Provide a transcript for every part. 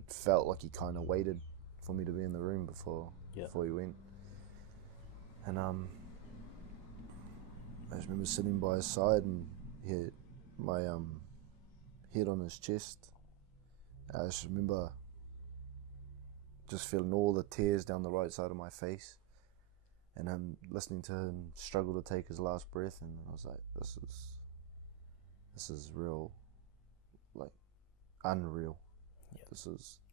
it felt like he kind of waited for me to be in the room before he went. And I just remember sitting by his side, and he had my head on his chest. I just remember just feeling all the tears down the right side of my face, and him listening to him struggle to take his last breath. And I was like, this is real, like unreal. Yeah. This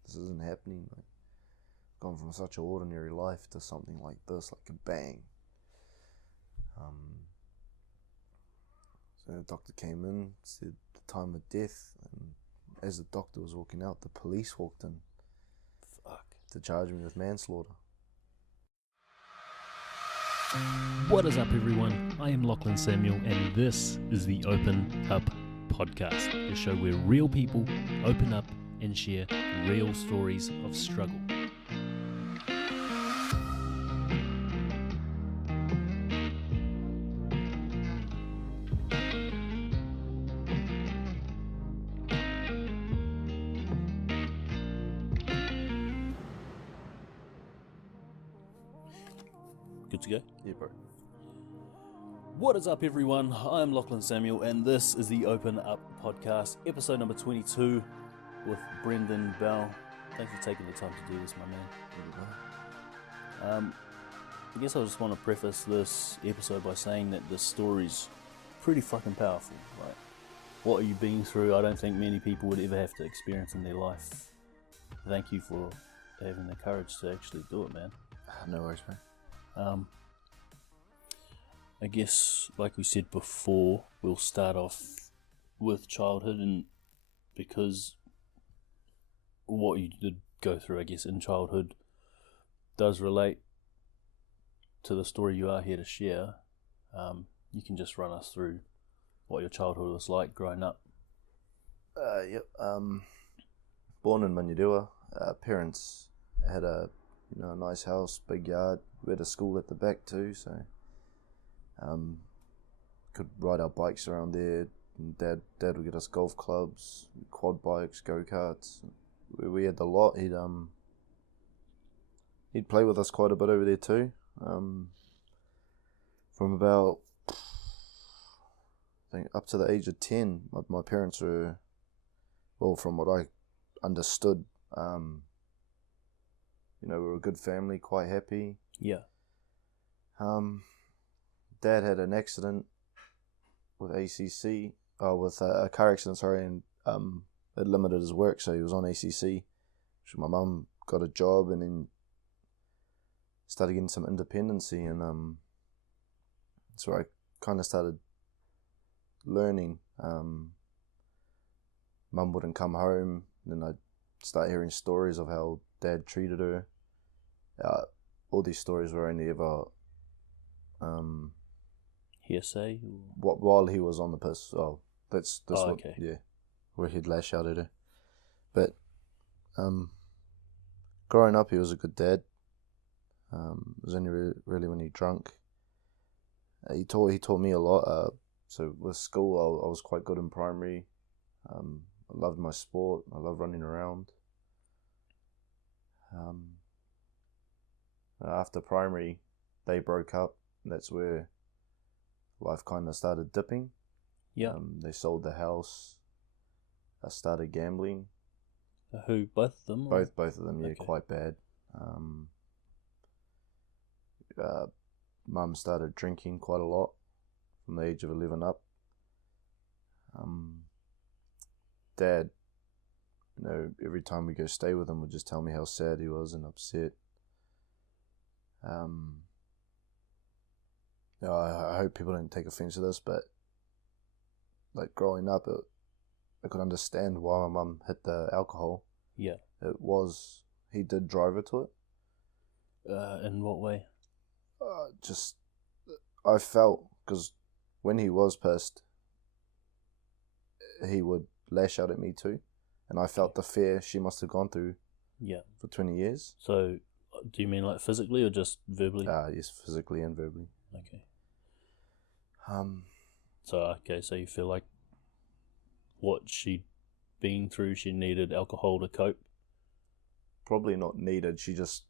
isn't happening. Like, gone from such an ordinary life to something like this, like a bang. So the doctor came in, said the time of death, and as the doctor was walking out, the police walked in. Fuck. To charge me with manslaughter. What is up, everyone? I am Lachlan Samuel, and this is the Open Up Podcast, the show where real people open up and share real stories of struggle. Good to go? Yeah, bro. What is up, everyone? I'm Lachlan Samuel, and this is the Open Up Podcast, episode number 22 with Brendon Bell. Thanks for taking the time to do this, my man. I guess I just want to preface this episode by saying that this story's pretty fucking powerful. Like, what you've been through, I don't think many people would ever have to experience in their life. Thank you for having the courage to actually do it, man. No worries, man. I guess, like we said before, we'll start off with childhood, and because what you did go through, I guess, in childhood does relate to the story you are here to share. You can just run us through what your childhood was like growing up. Yep. Born in Manurua. Parents had a nice house, big yard. We had a school at the back too, so could ride our bikes around there. And Dad would get us golf clubs, quad bikes, go-karts. We had the lot. He'd play with us quite a bit over there too. From about, I think, up to the age of 10, my parents were, well, from what I understood, we were a good family, quite happy. Yeah. Dad had an accident with with a car accident, and it limited his work, so he was on ACC. So my mum got a job and then started getting some independency, and so I kind of started learning. Mum wouldn't come home, and then I'd start hearing stories of how Dad treated her. All these stories were only ever hearsay? While he was on the piss. Oh, that's okay. Yeah, where he'd lash out at her. But growing up, he was a good dad. It was only really when he drunk. He taught me a lot. So with school, I was quite good in primary. I loved my sport. I loved running around. After primary, they broke up. That's where life kind of started dipping. Yeah. They sold the house. I started gambling. Who? Both of them? Both of them, yeah, okay. Quite bad. Mum started drinking quite a lot from the age of 11 up. Dad, every time we go stay with him, would just tell me how sad he was and upset. I hope people don't take offense to this, but like growing up, I could understand why my mum hit the alcohol. Yeah. He did drive her to it. In what way? I felt, because when he was pissed, he would lash out at me too, and I felt the fear she must have gone through. Yeah. For 20 years. So, do you mean like physically or just verbally? Yes, physically and verbally. Okay. So you feel like what she'd been through, she needed alcohol to cope? probably not needed. She just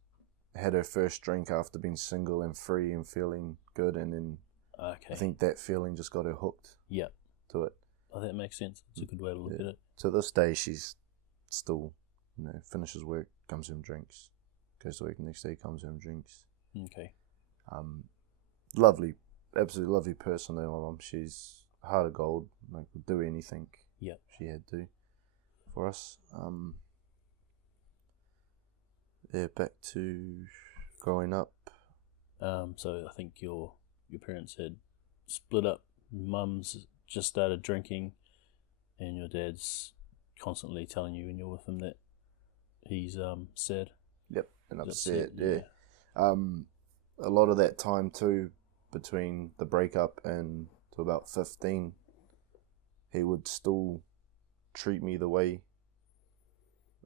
had her first drink after being single and free and feeling good, and then Okay. I think that feeling just got her hooked Yeah. to it. Oh, that makes sense. It's a good way to look at it. To this day, she's still, finishes work, comes home, drinks, goes to work the next day, comes home, drinks. Okay. Lovely, absolutely lovely person though, my mum. She's heart of gold, like would do anything. Yeah. She had to for us. Back to growing up. So I think your parents had split up. Mum's just started drinking, and your dad's constantly telling you when you're with him that he's sad. Yep, and He's upset. upset, Yeah. A lot of that time too, between the breakup and to about 15, he would still treat me the way,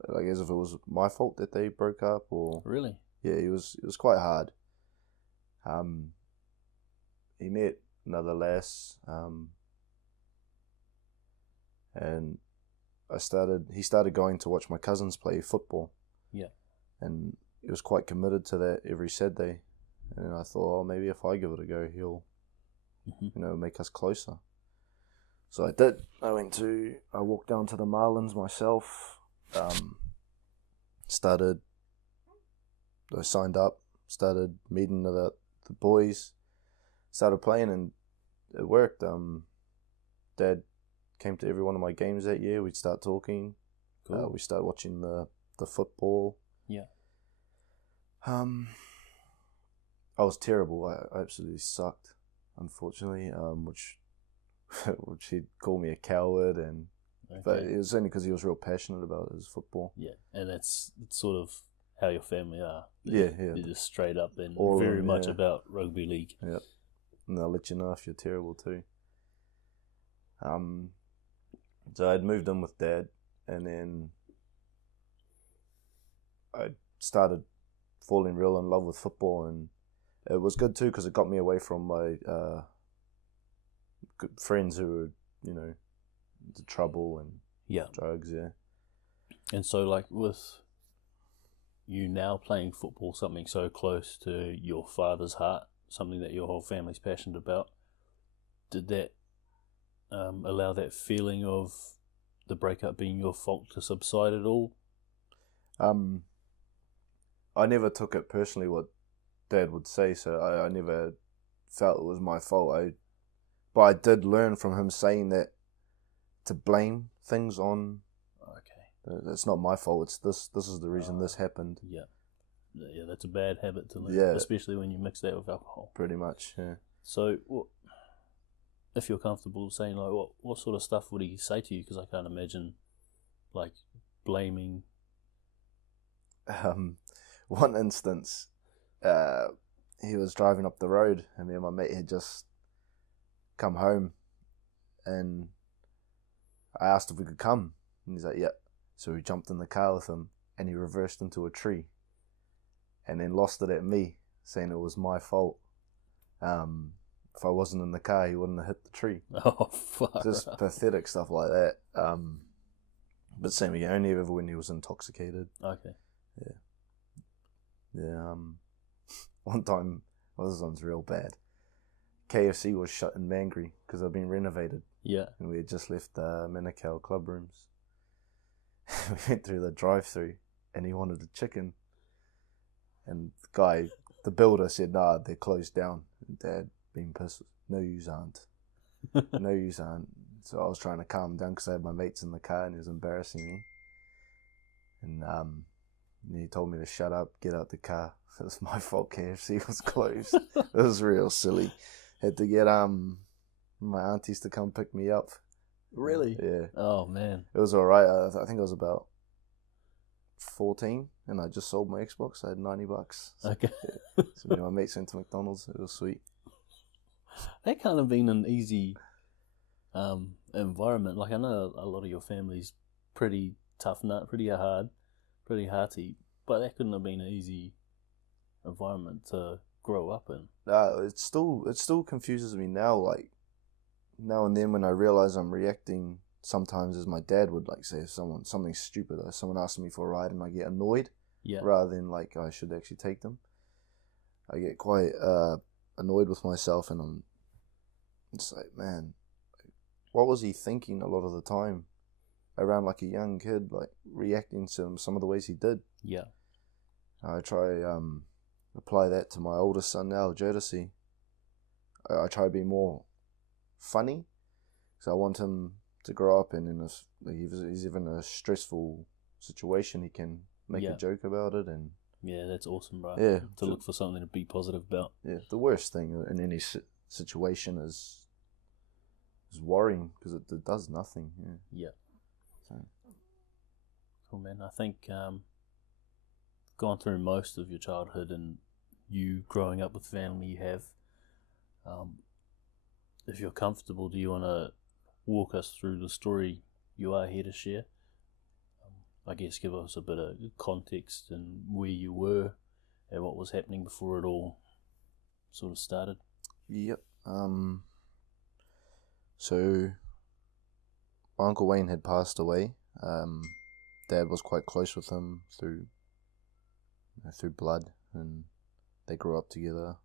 like as if it was my fault that they broke up, or Really? yeah, it was quite hard. He met another lass, and he started going to watch my cousins play football. Yeah. And he was quite committed to that every Saturday. And I thought, maybe if I give it a go, he'll, make us closer. So I did. I walked down to the Marlins myself, I signed up, started meeting the boys, started playing, and it worked. Dad came to every one of my games that year. We'd start talking. Cool. We started watching the football. Yeah. I was terrible. I absolutely sucked, unfortunately. Which he'd call me a coward, but it was only because he was real passionate about his football. Yeah, and that's sort of how your family are. Yeah. They're just straight up and All of very them, much yeah. about rugby league. Yep. And they'll let you know if you're terrible too. So I'd moved in with Dad, and then I started falling real in love with football, and it was good too because it got me away from my good friends who were, into trouble and drugs. Yeah. And so, like, with you now playing football, something so close to your father's heart, something that your whole family's passionate about, did that allow that feeling of the breakup being your fault to subside at all? I never took it personally what Dad would say, so I never felt it was my fault. But I did learn from him saying that to blame things on. Okay. It's not my fault. It's this. This is the reason this happened. Yeah. Yeah, that's a bad habit to learn, especially when you mix that with alcohol. Pretty much, yeah. So, if you're comfortable saying, like, what sort of stuff would he say to you? Because I can't imagine, like, blaming. One instance, he was driving up the road, and me and my mate had just come home, and I asked if we could come, and he's like, "Yeah." So we jumped in the car with him, and he reversed into a tree, and then lost it at me, saying it was my fault. If I wasn't in the car, he wouldn't have hit the tree. Oh, fuck. Just pathetic stuff like that. But same again, only ever when he was intoxicated. Okay. Yeah. One time, this one's real bad. KFC was shut in Mangry because they've been renovated. Yeah. And we had just left the Manukau club rooms. We went through the drive-through, and he wanted a chicken. And the builder said, "Nah, they're closed down." And Dad, being pissed, "No, yous aren't. No, yous aren't." So I was trying to calm him down because I had my mates in the car, and he was embarrassing me. And he told me to shut up, get out the car. It was my fault KFC was closed. It was real silly. Had to get my aunties to come pick me up. Really? Yeah. Oh, man. It was alright. I think I was about 14, and I just sold my Xbox. I had $90. Okay. So me and my mates went to McDonald's. It was sweet. That kind of been an easy environment. Like, I know a lot of your family's pretty tough nut, pretty hard, pretty hearty, but that couldn't have been an easy environment to grow up in. It still confuses me now. Like, now and then when I realize I'm reacting sometimes as my dad would, like, say if something stupid or someone asks me for a ride and I get annoyed, Yeah. rather than like I should actually take them. I get quite annoyed with myself, and I'm just like, man, what was he thinking a lot of the time around like a young kid, like reacting to some of the ways he did. Yeah. I try apply that to my oldest son now, Jodeci. I try to be more funny, because I want him to grow up and he's even in a stressful situation, he can make a joke about it. And yeah, that's awesome, bro. Yeah, to look for something to be positive about. Yeah, the worst thing in any situation is worrying, because it does nothing. Yeah. So. Cool, man. I think gone through most of your childhood and you growing up with the family you have. If you're comfortable, do you want to walk us through the story you are here to share? I guess give us a bit of context and where you were and what was happening before it all sort of started. Yep. So my Uncle Wayne had passed away. Dad was quite close with him through blood, and they grew up together.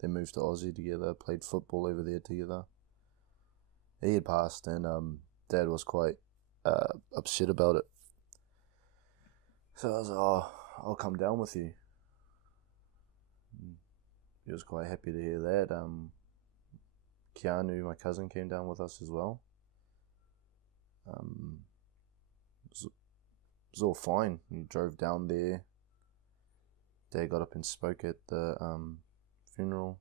They moved to Aussie together, played football over there together. He had passed, and Dad was quite upset about it. So I was like, "Oh, I'll come down with you." He was quite happy to hear that. Keanu, my cousin, came down with us as well. It was all fine. We drove down there. Dad got up and spoke at the funeral.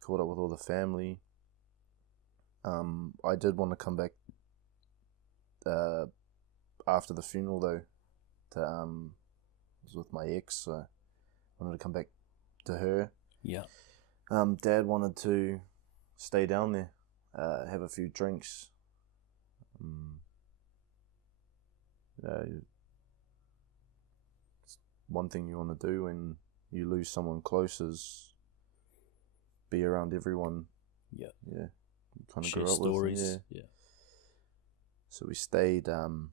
Caught up with all the family. I did want to come back after the funeral though. I was with my ex, so I wanted to come back to her. Yeah. Dad wanted to stay down there, have a few drinks. One thing you want to do when you lose someone close is be around everyone. Yeah. Yeah. You kind of share grew up stories. with. Yeah. So we stayed. And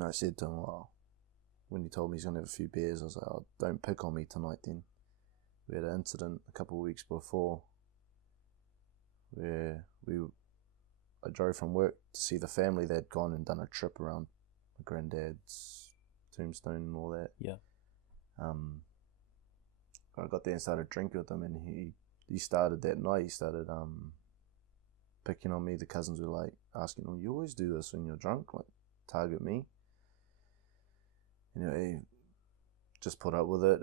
I said to him, well, when he told me he's going to have a few beers, I was like, oh, don't pick on me tonight then. We had an incident a couple of weeks before where I drove from work to see the family. They'd gone and done a trip around my granddad's tombstone and all that. Yeah. I got there and started drinking with him, and he started that night. He started picking on me. The cousins were like asking, "Oh, you always do this when you're drunk, like target me." He just put up with it.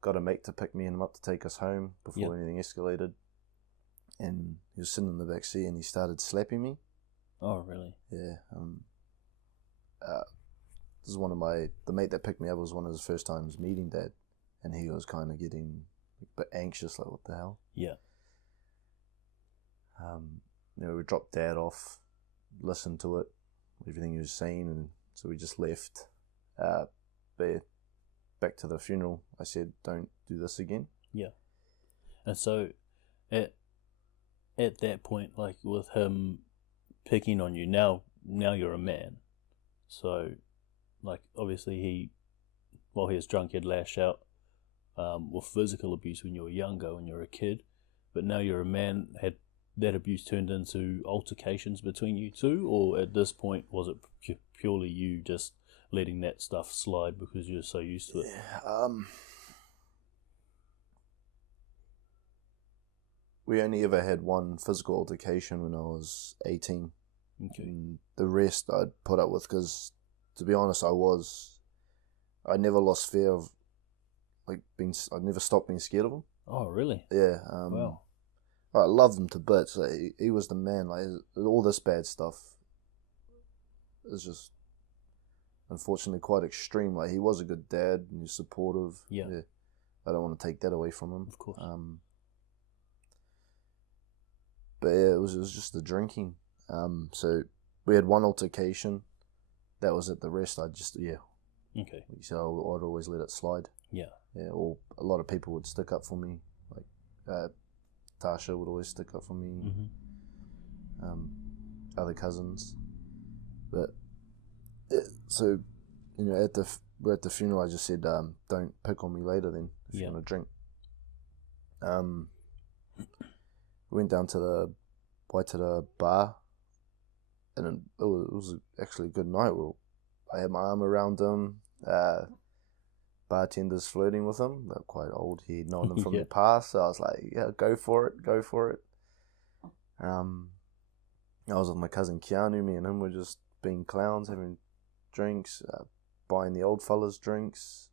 Got a mate to pick me and him up to take us home before anything escalated. And he was sitting in the back seat and he started slapping me. Oh, really? Yeah. This is the mate that picked me up was one of his first times meeting Dad, and he was kind of getting a bit anxious, like, what the hell? Yeah. We dropped Dad off, listened to it, everything he was saying, and so we just left. But back to the funeral, I said, don't do this again. Yeah. And so at that point, like with him picking on you, now you're a man. So, like, obviously while he was drunk, he'd lash out with physical abuse when you were younger, when you were a kid. But now you're a man. Had that abuse turned into altercations between you two? Or at this point, was it purely you just letting that stuff slide because you're so used to it? We only ever had one physical altercation when I was 18. Okay. And the rest I'd put up with, because, to be honest, I never lost fear of, like, I never stopped being scared of him. Oh, really? Yeah. Wow. I loved him to bits. Like, he was the man. Like, all this bad stuff is just, unfortunately, quite extreme. Like, he was a good dad and he was supportive. Yeah. I don't want to take that away from him. Of course. But yeah, it was just the drinking. So we had one altercation. That was it. The rest, Okay. So I'd always let it slide. Yeah. Yeah. Or a lot of people would stick up for me. Like Tasha would always stick up for me. Mm-hmm. Other cousins, but So, we're at the funeral. I just said, don't pick on me later then if you're gonna drink. We went down to the Waitara bar, and it was actually a good night. I had my arm around him. Bartenders flirting with him. They're quite old. He'd known them from the past, so I was like, yeah, go for it. I was with my cousin Keanu. Me and him were just being clowns, having drinks, buying the old fellas drinks.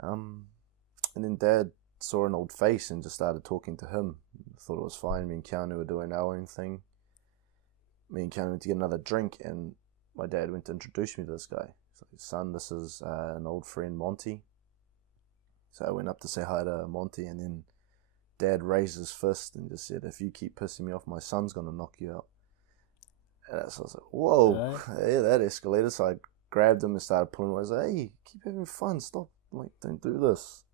And then Dad saw an old face and just started talking to him. Thought it was fine. Me and Keanu were doing our own thing. Me and Keanu went to get another drink, and my dad went to introduce me to this guy. He's like, son, this is an old friend, Monty. So I went up to say hi to Monty, and then Dad raised his fist and just said, if you keep pissing me off, my son's going to knock you out. And so I was like, whoa, yeah, that escalated. So I grabbed him and started pulling him away. I was like, hey, keep having fun. Stop. Like, don't do this.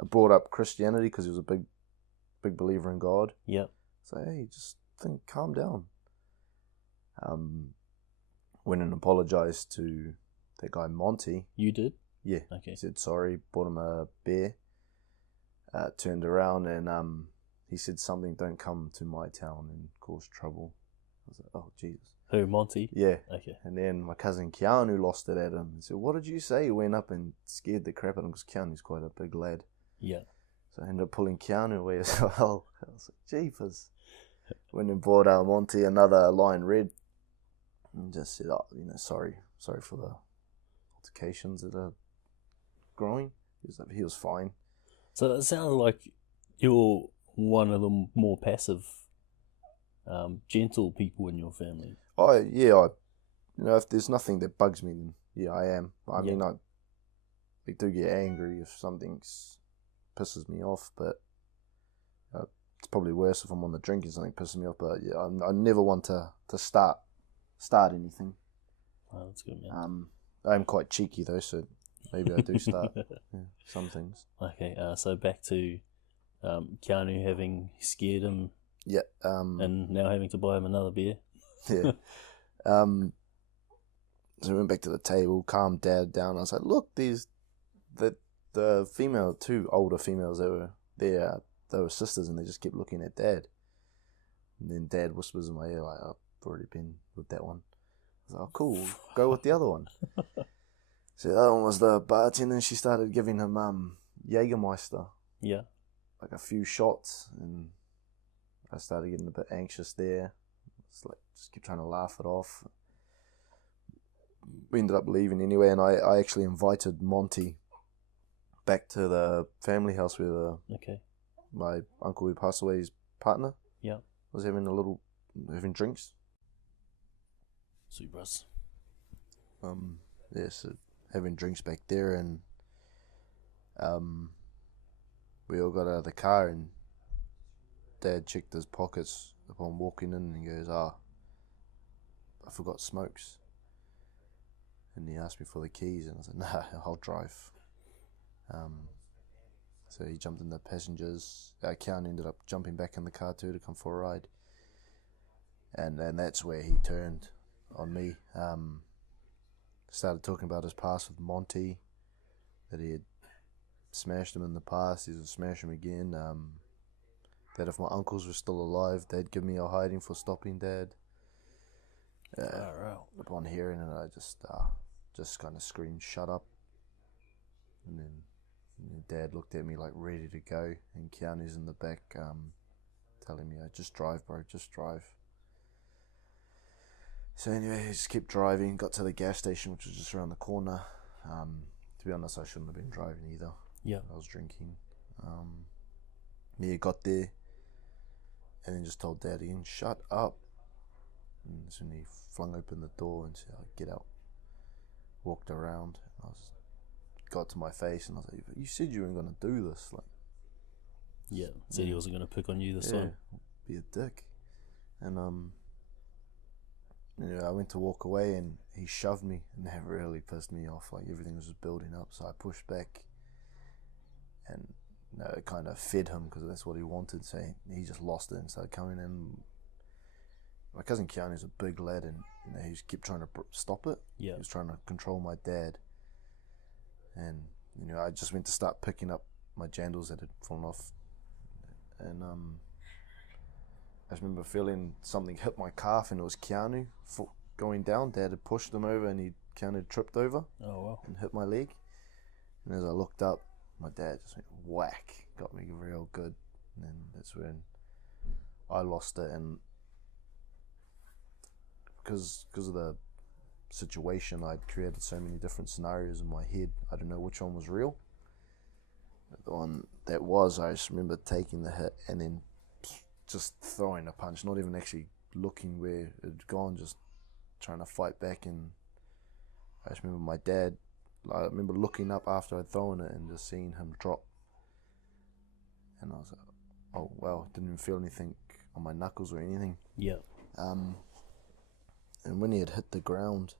I brought up Christianity because he was a big believer in God. Yep. So, hey, just calm down. Went and apologized to that guy Monty. You did? Yeah. Okay. He said sorry, bought him a beer, turned around, and he said something, don't come to my town and cause trouble. I was like, oh, Jesus. Who, Monty? Yeah. Okay. And then my cousin Keanu lost it at him. He said, what did you say? He went up and scared the crap out of him because Keanu's quite a big lad. Yeah. So I ended up pulling Keanu away as well. I was like, jeepers. Went and bought Monty another Lion Red and just said, oh, sorry for the altercations that are growing. He was fine. So it sounded like you're one of the more passive, gentle people in your family. If there's nothing that bugs me, then yeah, I am. I mean, I do get angry if something pisses me off, but it's probably worse if I'm on the drink and something pisses me off. But yeah, I never want to start anything. Oh, that's good, man. I'm quite cheeky though, so maybe I do start some things. Okay, so back to Keanu having scared him. Yeah. And now having to buy him another beer. Yeah. So we went back to the table, calmed Dad down. I was like, look, the female, two older females that were there, they were sisters, and they just kept looking at Dad. And then Dad whispers in my ear, like, I've already been with that one. I was like, oh, cool, go with the other one. So the other one was the bartender, and she started giving him Jägermeister. Yeah. Like a few shots, and I started getting a bit anxious there. It's like, just keep trying to laugh it off. We ended up leaving anyway, and I actually invited Monty back to the family house where my uncle who passed away's partner was having drinks. Sweet bros. So having drinks back there, and we all got out of the car, and Dad checked his pockets upon walking in, and he goes, I forgot smokes. And he asked me for the keys, and I said, nah, I'll drive. So he jumped in the passengers. Keanu ended up jumping back in the car too to come for a ride. And that's where he turned on me. Started talking about his past with Monty, that he had smashed him in the past, he would smash him again. That if my uncles were still alive, they'd give me a hiding for stopping Dad. Upon hearing it, I just kind of screamed, shut up. And then Dad looked at me like ready to go, and Keanu's in the back telling me, just drive, bro, just drive. So anyway, I just kept driving, got to the gas station, which was just around the corner. To be honest, I shouldn't have been driving either. Yeah. I was drinking. Got there, and then just told Dad again, shut up. And that's when he flung open the door and said, get out. Walked around. Got to my face, and I was like, you said you weren't going to do this. Said he wasn't going to pick on you this time. Be a dick. And I went to walk away, and he shoved me, and that really pissed me off. Like, everything was just building up, so I pushed back, and it kind of fed him because that's what he wanted. So he just lost it and started coming in. my cousin Keanu's a big lad, and he kept trying to stop it. Yeah. He was trying to control my dad, and I just went to start picking up my jandals that had fallen off, and I just remember feeling something hit my calf, and it was Keanu going down. Dad had pushed him over, and Keanu had tripped over. Oh, wow. And hit my leg. And as I looked up, my dad just went whack, got me real good, and then that's when I lost it. And because of the situation, I'd created so many different scenarios in my head. I don't know which one was real. The one that was, I just remember taking the hit and then just throwing a punch, not even actually looking where it had gone, just trying to fight back. And I just remember my dad, I remember looking up after I'd thrown it and just seeing him drop. And I was like, oh wow, didn't even feel anything on my knuckles or anything. Yeah. And when he had hit the ground,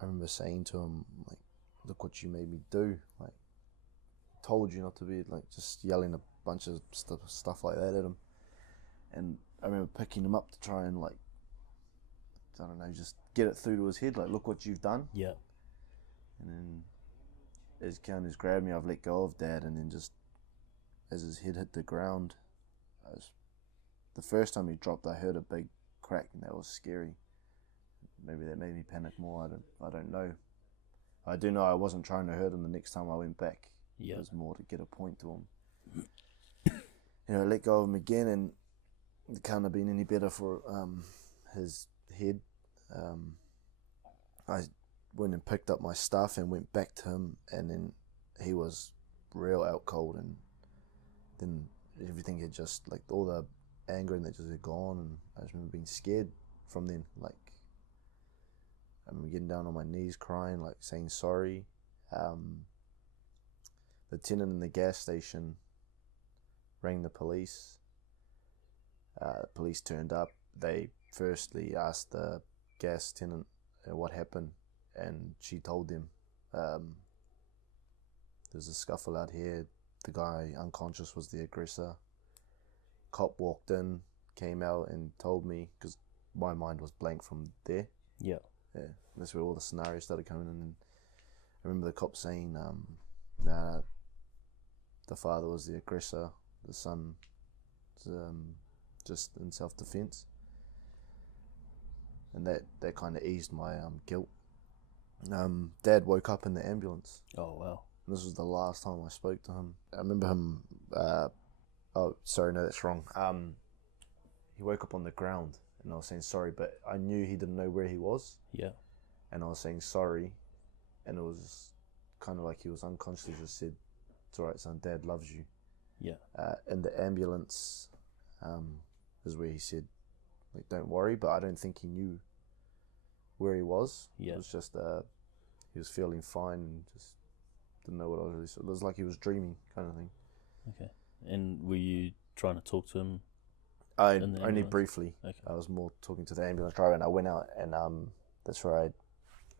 I remember saying to him, like, look what you made me do. Like, told you not to be, like, just yelling a bunch of stuff like that at him. And I remember picking him up to try and, like, I don't know, just get it through to his head, like, look what you've done. Yeah. And then as Keanu's grabbed me, I've let go of Dad, and then just as his head hit the ground, the first time he dropped, I heard a big crack, and that was scary. Maybe that made me panic more. I don't know. I do know I wasn't trying to hurt him the next time I went back. Yeah. It was more to get a point to him. I let go of him again, and it can't have been any better for his head. I went and picked up my stuff and went back to him, and then he was real out cold, and then everything had just, like, all the anger and that just had gone, and I just remember being scared from then. Like, I remember getting down on my knees crying, like, saying sorry. The tenant in the gas station rang the police. The police turned up. They firstly asked the gas tenant what happened, and she told them, there's a scuffle out here, the guy unconscious was the aggressor. Cop walked in, came out and told me, because my mind was blank from there. Yeah. That's where all the scenarios started coming in. And I remember the cop saying, nah, the father was the aggressor, the son just in self-defense. And that kind of eased my guilt. Dad woke up in the ambulance. Oh, wow. This was the last time I spoke to him. I remember him, oh, sorry, no, that's wrong. He woke up on the ground, and I was saying sorry, but I knew he didn't know where he was. Yeah. And I was saying sorry, and it was kind of like he was unconsciously just said, it's alright, son, Dad loves you. Yeah. In the ambulance is where he said, like, don't worry, but I don't think he knew where he was. Yeah. It was just, he was feeling fine and just didn't know what I was really, so it was like he was dreaming kind of thing. Okay. And were you trying to talk to him? Only briefly. Okay. I was more talking to the ambulance driver, and I went out, and that's where I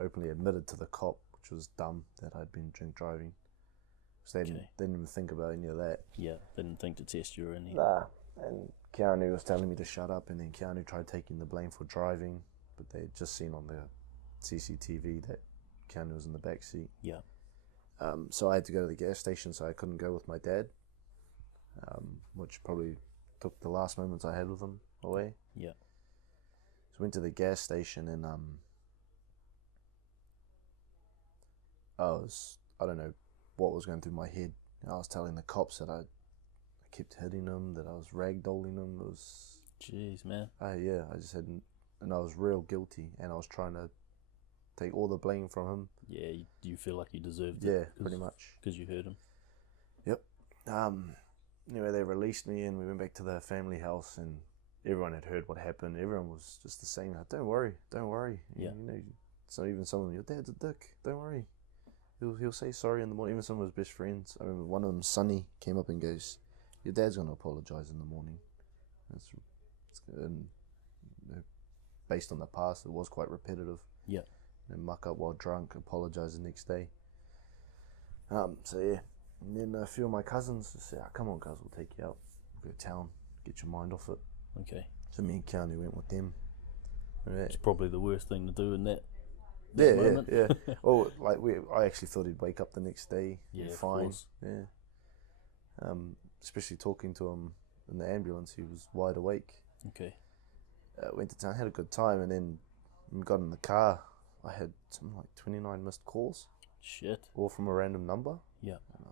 openly admitted to the cop, which was dumb, that I'd been drink driving. So they didn't even think about any of that. Yeah, they didn't think to test you or anything. Nah, and Keanu was telling me to shut up, and then Keanu tried taking the blame for driving, but they'd just seen on the CCTV that Keanu was in the back seat. Yeah. So I had to go to the gas station, so I couldn't go with my dad, which probably took the last moments I had with him away. Yeah. So I went to the gas station, and I don't know what was going through my head. I was telling the cops that I kept hitting them, that I was ragdolling them. It was... Jeez, man. Yeah, I just hadn't... And I was real guilty, and I was trying to take all the blame from him. Yeah, you feel like you deserved it. Yeah, pretty much. Because you hurt him. Yep. Anyway, they released me, and we went back to the family house, and everyone had heard what happened. Everyone was just the same. Like, don't worry. Yeah. You know, so even some of them, your dad's a dick. Don't worry. He'll say sorry in the morning. Even some of his best friends. I remember one of them, Sonny, came up and goes, your dad's going to apologise in the morning. And based on the past, it was quite repetitive. Yeah. And muck up while drunk, apologise the next day. So yeah. And then a few of my cousins said, come on, cuz, we'll take you out. We'll go to town, get your mind off it. Okay. So me and Keanu went with them. It's probably the worst thing to do in that moment. Yeah. Oh, like I actually thought he'd wake up the next day Yeah, fine. of course. Yeah. Especially talking to him in the ambulance, he was wide awake. Okay. Went to town, had a good time, and then when we got in the car, I had something like 29 missed calls. Shit. All from a random number. Yeah. And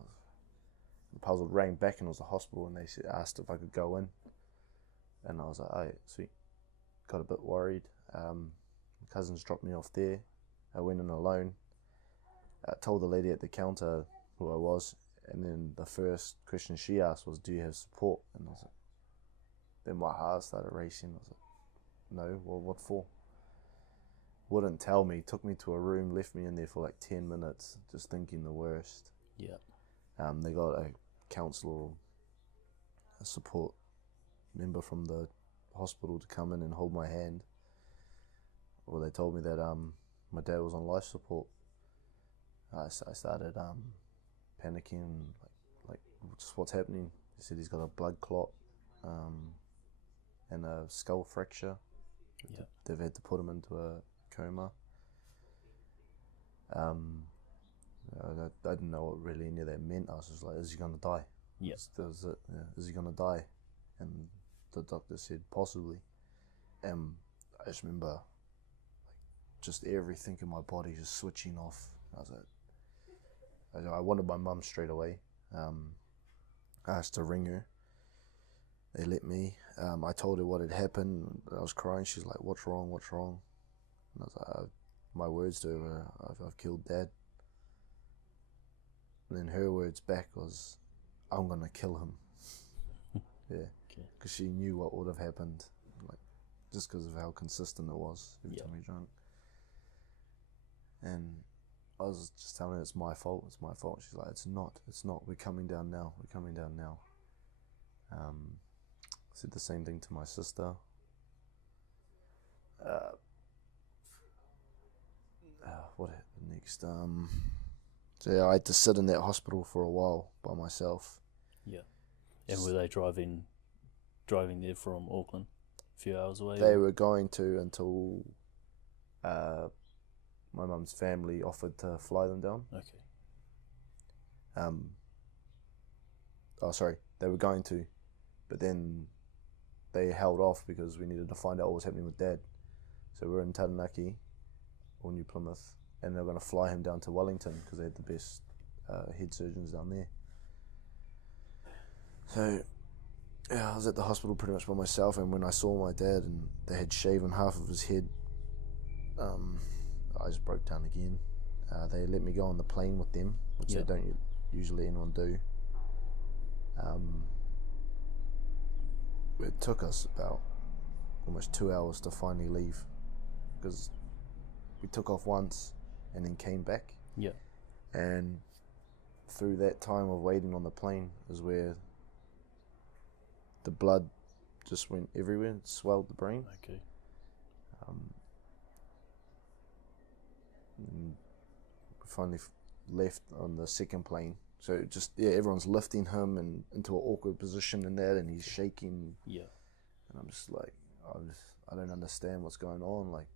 the puzzle rang back and it was the hospital, and they asked if I could go in. And I was like, oh, sweet. Got a bit worried. My cousins dropped me off there. I went in alone. Told the lady at the counter who I was, and then the first question she asked was, do you have support? And I was like, then my heart started racing. I was like, no, well, what for? Wouldn't tell me, took me to a room, left me in there for like 10 minutes, just thinking the worst. Yeah. They got a counsellor or a support member from the hospital to come in and hold my hand. Well, they told me that my dad was on life support. I started panicking, like just what's happening. They said he's got a blood clot and a skull fracture. Yeah. They've had to put him into a coma. I didn't know what really any of that meant. I was just like, is he going to die? Yeah. That was it. Yeah. Is he going to die? And the doctor said possibly. And I just remember like, just everything in my body just switching off. I was like, I wanted my mum straight away. I asked to ring her. They let me. I told her what had happened. I was crying. She's like, what's wrong? What's wrong? And I was like, my words to her were, I've killed Dad. And then her words back was, I'm going to kill him. Yeah. Because she knew what would have happened. Like, just because of how consistent it was every time we drank. And I was just telling her, it's my fault. She's like, it's not. We're coming down now. I said the same thing to my sister. What happened next? So yeah, I had to sit in that hospital for a while by myself. Yeah. And were they driving there from Auckland, a few hours away? They were going to until my mum's family offered to fly them down. Okay. They were going to, but then they held off because we needed to find out what was happening with Dad. So we were in Taranaki or New Plymouth, and they were going to fly him down to Wellington because they had the best head surgeons down there. So yeah, I was at the hospital pretty much by myself, and when I saw my dad and they had shaven half of his head, I just broke down again. They let me go on the plane with them, which they don't usually anyone do. It took us about almost 2 hours to finally leave, because we took off once and then came back. Yeah. And through that time of waiting on the plane is where the blood just went everywhere, it swelled the brain. Okay. And we finally left on the second plane. So just, everyone's lifting him and into an awkward position in that, and he's shaking. Yeah. And I'm just like, I don't understand what's going on. Like,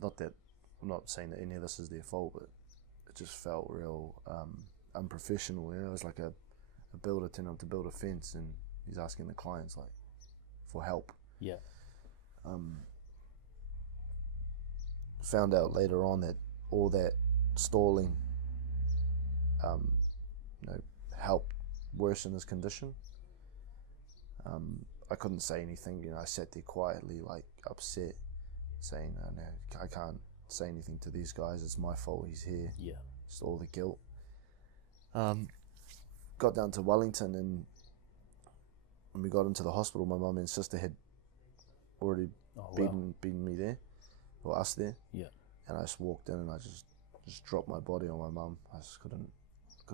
not that, I'm not saying that any of this is their fault, but it just felt real unprofessional. You know, it was like a builder turning up to build a fence, and he's asking the clients like for help. Yeah. Found out later on that all that stalling helped worsen his condition. I couldn't say anything, I sat there quietly, like upset, saying, no, I can't say anything to these guys, it's my fault he's here. Yeah. Just all the guilt. Got down to Wellington, and when we got into the hospital, my mum and sister had already beaten me there, or us there. Yeah. And I just walked in and I just dropped my body on my mum. I just couldn't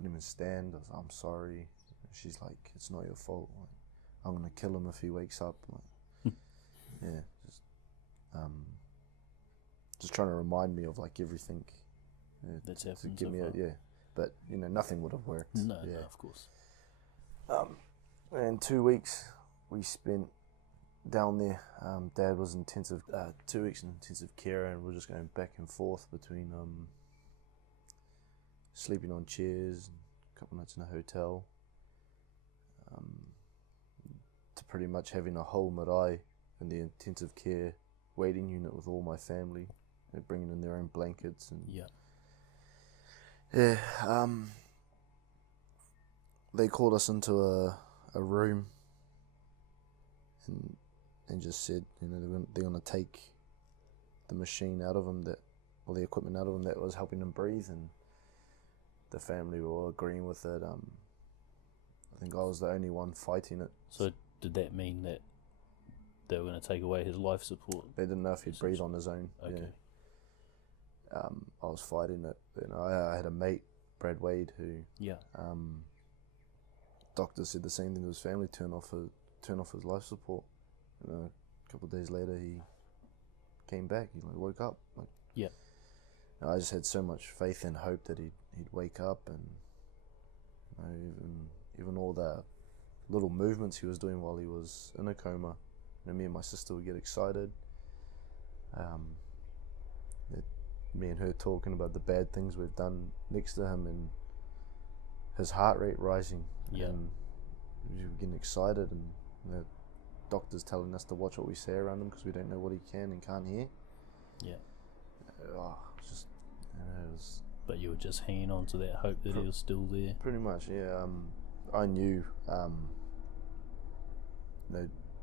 even stand. I was like, I'm sorry. She's like, it's not your fault. Like, I'm gonna kill him if he wakes up. Like, just trying to remind me of like everything. That's happened. To give me but nothing would have worked. No, of course. And 2 weeks we spent down there. Dad was 2 weeks in intensive care, and we're just going back and forth between sleeping on chairs, a couple nights in a hotel, to pretty much having a whole marae in the intensive care waiting unit with all my family. They're bringing in their own blankets and they called us into a room and just said, they're gonna take the machine out of him or the equipment out of him that was helping him breathe, and the family were all agreeing with it. I think I was the only one fighting it. So did that mean that they were going to take away his life support? They didn't know if he'd breathe on his own. Okay. Yeah. I was fighting it. I had a mate, Brad Wade, who doctors said the same thing to his family: turn off his life support. A couple of days later, he came back. He woke up. I just had so much faith and hope that he'd wake up, and even all the little movements he was doing while he was in a coma. Me and my sister would get excited. Me and her talking about the bad things we've done next to him, and his heart rate rising. Yeah. And we were getting excited, and the doctors telling us to watch what we say around him because we don't know what he can and can't hear. Yeah. Just, But you were just hanging on to that hope that he was still there. Pretty much, yeah. I knew,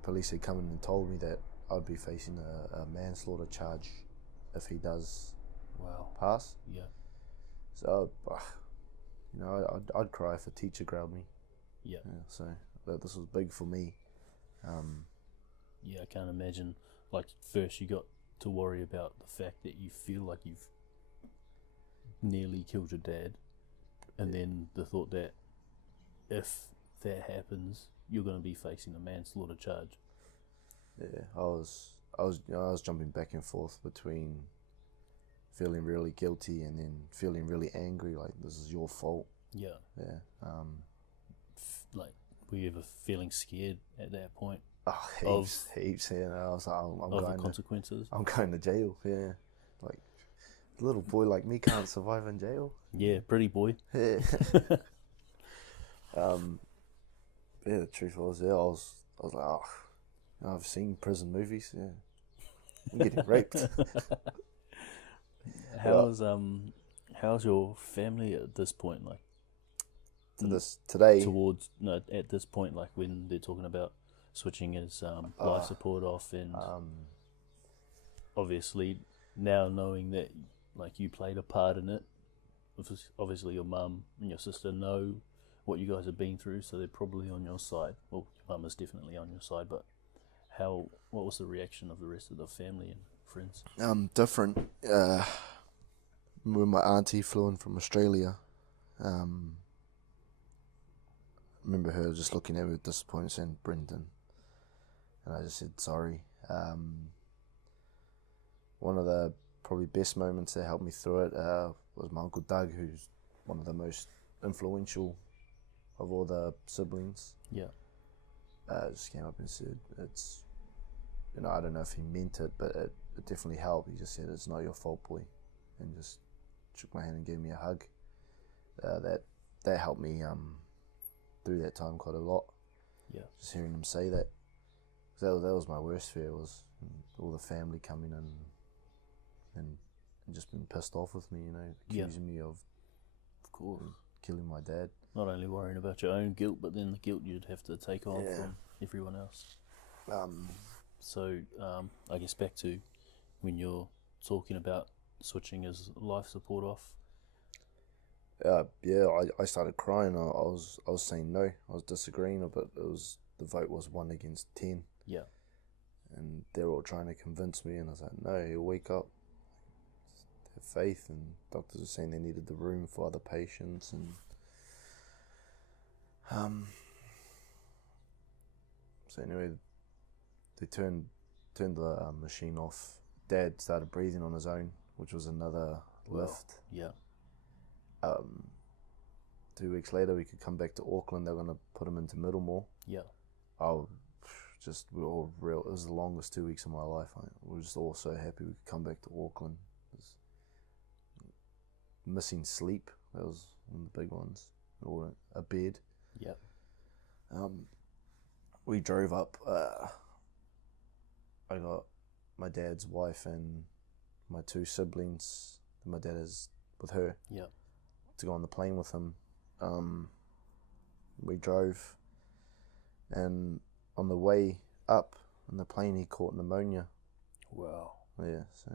police had come in and told me that I'd be facing a manslaughter charge if he does pass. Yeah. So, I'd cry if a teacher grabbed me. Yeah. So this was big for me. I can't imagine. First you got to worry about the fact that you feel like you've nearly killed your dad, and then the thought that if that happens, you're going to be facing a manslaughter charge. Yeah, I was jumping back and forth between feeling really guilty and then feeling really angry, like this is your fault. Yeah. Yeah. Were you ever feeling scared at that point? Oh, heaps. Yeah, I was like, I'm of going the consequences. I'm going to jail. Yeah, like a little boy like me can't survive in jail. Yeah, pretty boy. Yeah. The truth was, I was like, I've seen prison movies. Yeah, I'm getting raped. How's your family at this point? Today? At this point, when they're talking about switching his life support off, and obviously now knowing that you played a part in it, obviously your mum and your sister know what you guys have been through, so they're probably on your side. Well, your mum is definitely on your side, but what was the reaction of the rest of the family and friends? Different. When my auntie flew in from Australia, remember her just looking at me with disappointment saying, "Brendon," and I just said sorry. One of the probably best moments that helped me through it was my Uncle Doug, who's one of the most influential of all the siblings. Yeah. Just came up and said, it's, I don't know if he meant it, but it definitely helped. He just said, "It's not your fault, boy," and just shook my hand and gave me a hug. That helped me through that time quite a lot. Yeah. Just hearing him say that. That was my worst fear, was all the family coming in and just being pissed off with me, accusing me of course, killing my dad. Not only worrying about your own guilt, but then the guilt you'd have to take on from everyone else. So I guess back to when you're talking about switching his life support off. I started crying. I was saying no. I was disagreeing, but the vote was 1 against 10. Yeah. And they're all trying to convince me, and I was like, no, he'll wake up. Have faith. And doctors were saying they needed the room for other patients, and so anyway, they turned the machine off. Dad started breathing on his own, which was another lift. Yeah. 2 weeks later, we could come back to Auckland. They were going to put him into Middlemore. Yeah. we were all real. It was the longest 2 weeks of my life. We were just all so happy we could come back to Auckland. Missing sleep, that was one of the big ones, or a bed. Yep. We drove up. I got my dad's wife and my two siblings. My dad is with her. Yep. To go on the plane with him. We drove, and on the way up on the plane, he caught pneumonia. Wow. Yeah, so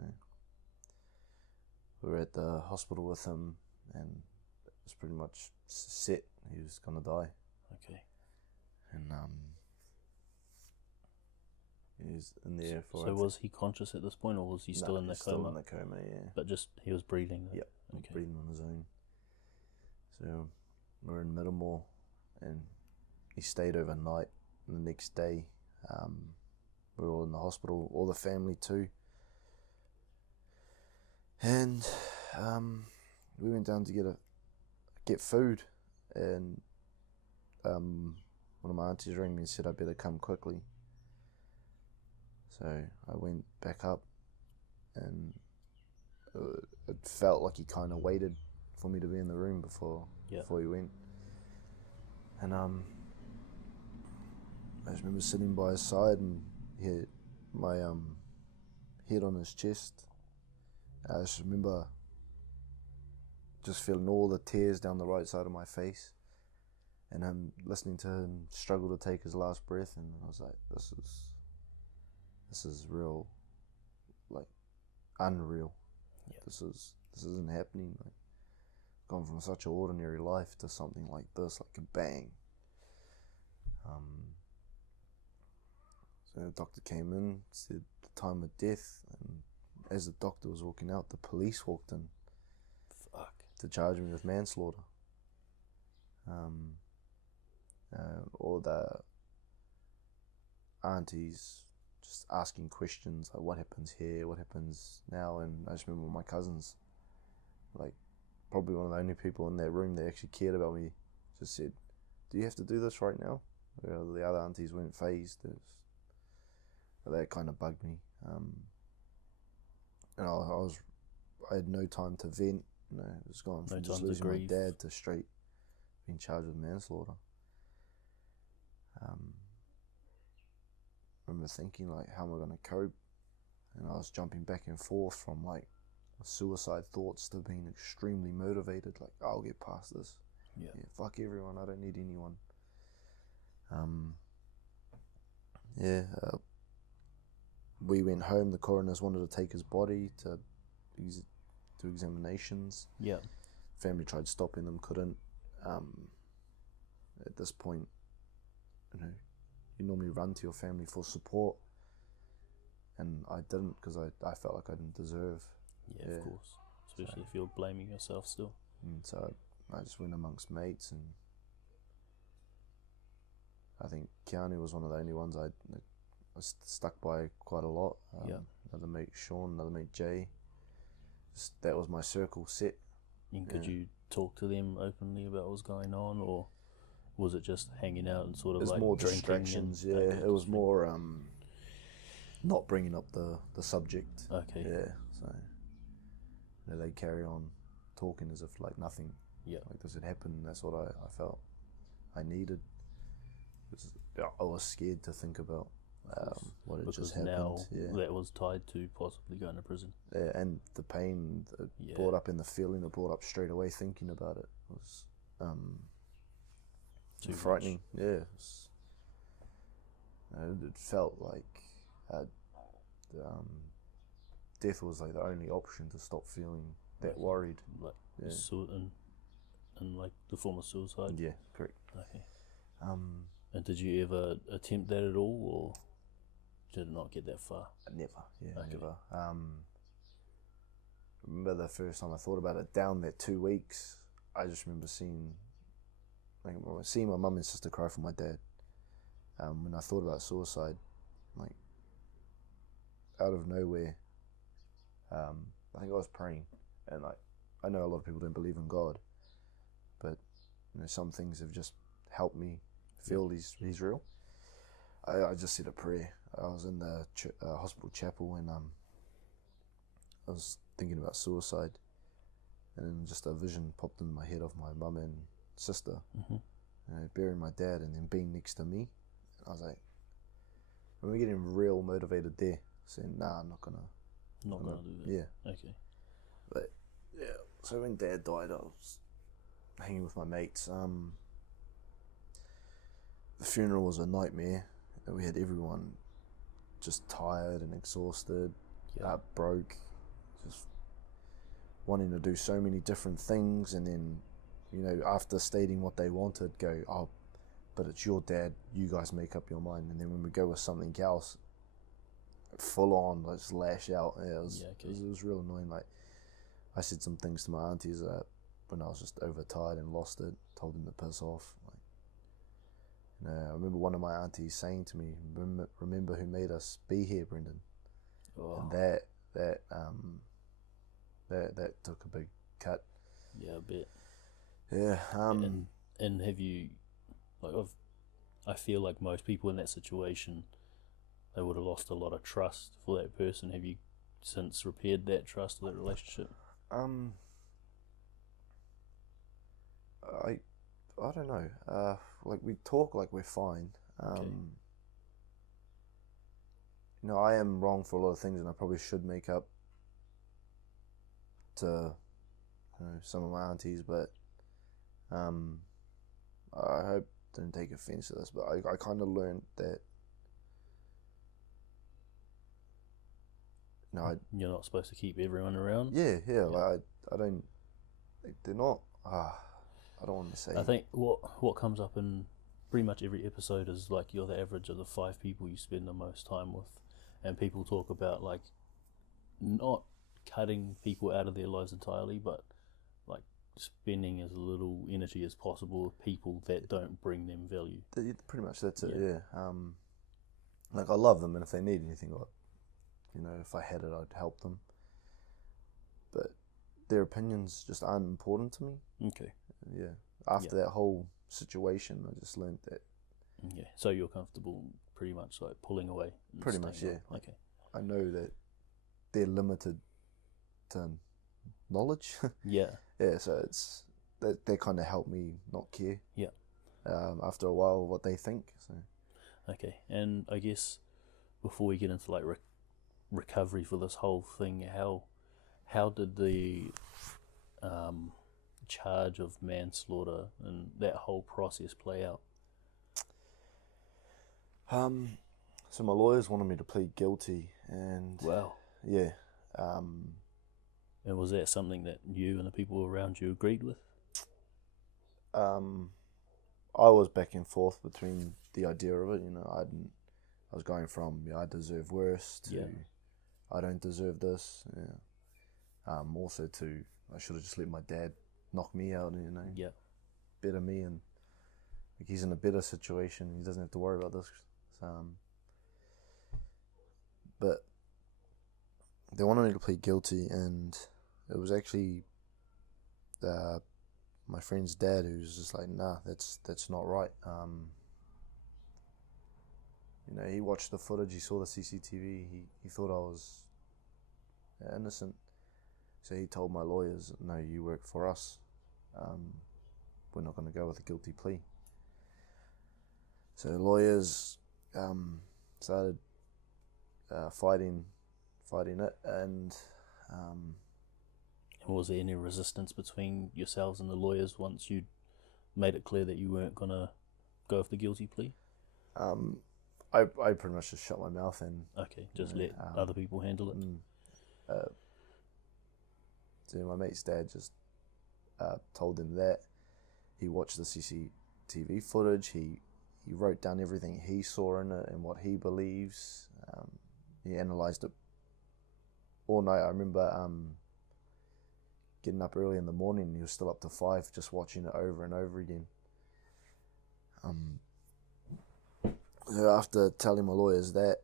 we were at the hospital with him, and it was pretty much set. He was gonna die. Okay. And he was in there for. So was he conscious at this point, or was he still in the coma? Still in the coma, yeah. But just he was breathing. Yep. Okay. Breathing on his own. So we were in Middlemore, and he stayed overnight. And the next day, we were all in the hospital, all the family too. And we went down to get food, and one of my aunties rang me and said I better come quickly. So I went back up, and it felt like he kind of waited for me to be in the room before he went. And I just remember sitting by his side, and he had my head on his chest. I just remember just feeling all the tears down the right side of my face, and him listening to him struggle to take his last breath. And I was like, this is real, like unreal. Yeah. This isn't happening. Like, gone from such an ordinary life to something like this, like a bang. So the doctor came in, said the time of death, and as the doctor was walking out, the police walked in. Fuck. To charge me with manslaughter. All the aunties just asking questions like, what happens here, what happens now? And I just remember my cousins, like probably one of the only people in that room that actually cared about me, just said, do you have to do this right now? Well, the other aunties weren't phased. That kind of bugged me. And I had no time to vent. You know, it was gone from just losing my dad to straight being charged with manslaughter. I remember thinking, like, how am I going to cope? And I was jumping back and forth from like suicide thoughts to being extremely motivated, like, I'll get past this. Yeah, fuck everyone, I don't need anyone. We went home. The coroners wanted to take his body to examinations. Yeah. Family tried stopping them, couldn't. At this point, you normally run to your family for support, and I didn't, because I felt like I didn't deserve. Yeah, of course. Especially if you're blaming yourself still. So I just went amongst mates, and I think Keanu was one of the only ones I was stuck by quite a lot. Another mate Sean, another mate Jay. That was my circle set. And could you talk to them openly about what was going on, or was it just hanging out and sort of like more distractions? Yeah, it was more not bringing up the subject. Okay. Yeah, so they carry on talking as if like nothing. Yeah. Like this had happened. That's what I felt I needed. I was scared to think about what had just happened. Now that was tied to possibly going to prison. Yeah, and the pain that brought up, and the feeling that brought up straight away thinking about it was too frightening. Much. Yeah, it felt like death was like the only option to stop feeling that worried. Like and like the form of suicide. Yeah, correct. Okay. And did you ever attempt that at all, or did it not get that far? Never. Yeah, okay. Never. Remember the first time I thought about it, down that 2 weeks, I just remember seeing my mum and sister cry for my dad. When I thought about suicide, like out of nowhere, I think I was praying, and like I know a lot of people don't believe in God, but some things have just helped me feel he's real. I just said a prayer. I was in the hospital chapel and I was thinking about suicide, and then just a vision popped in my head of my mum and sister, burying my dad and then being next to me. I was like, I remember getting real motivated there, saying, "Nah, I'm not gonna do that." Yeah. Okay. But yeah, so when Dad died, I was hanging with my mates. The funeral was a nightmare. We had everyone just tired and exhausted, broke, just wanting to do so many different things, and then, after stating what they wanted, go, "Oh, but it's your dad, you guys make up your mind." And then when we go with something else, full on, just lash out. Yeah, it was real annoying. Like, I said some things to my aunties when I was just overtired and lost it, told them to piss off. I remember one of my aunties saying to me, "Remember who made us be here, Brendon." Oh. And that took a big cut. Yeah, I bet. Yeah. And have you, like, I feel like most people in that situation, they would have lost a lot of trust for that person. Have you since repaired that trust or that relationship? I don't know. Like, we talk like we're fine. Okay. I am wrong for a lot of things, and I probably should make up to some of my aunties, but I hope they don't take offense to this. But I kind of learned that you're not supposed to keep everyone around. Yeah. Like, I don't. They're not. I don't want to say. I think what comes up in pretty much every episode is like you're the average of the 5 people you spend the most time with, and people talk about like not cutting people out of their lives entirely, but like spending as little energy as possible with people that don't bring them value. Pretty much that's it. Yeah. Like, I love them, and if they need anything, if I had it, I'd help them. But their opinions just aren't important to me. Okay. Yeah. After that whole situation, I just learned that. Yeah. So you're comfortable pretty much like pulling away? Pretty much, yeah. Okay. I know that they're limited to knowledge. Yeah. Yeah, so it's they kind of help me not care. Yeah. After a while, what they think. So. Okay. And I guess before we get into like recovery for this whole thing, how did the charge of manslaughter and that whole process play out? So my lawyers wanted me to plead guilty, and wow, yeah. And was that something that you and the people around you agreed with? I was back and forth between the idea of it. I was going from I deserve worse to I don't deserve this. Yeah. Also to I should have just let my dad knock me out. Yeah. Better me, and like, he's in a better situation. He doesn't have to worry about this. But they wanted me to plead guilty, and it was actually my friend's dad who was just like, "Nah, that's not right." He watched the footage, he saw the CCTV, he thought I was innocent, so he told my lawyers, "No, you work for us. We're not going to go with a guilty plea." So lawyers started fighting it, and was there any resistance between yourselves and the lawyers once you made it clear that you weren't going to go with the guilty plea? I pretty much just shut my mouth and just let other people handle it. So my mate's dad just told him that he watched the CCTV footage. He wrote down everything he saw in it and what he believes. He analysed it all night. I remember getting up early in the morning, and he was still up to 5 just watching it over and over again. So after telling my lawyers that,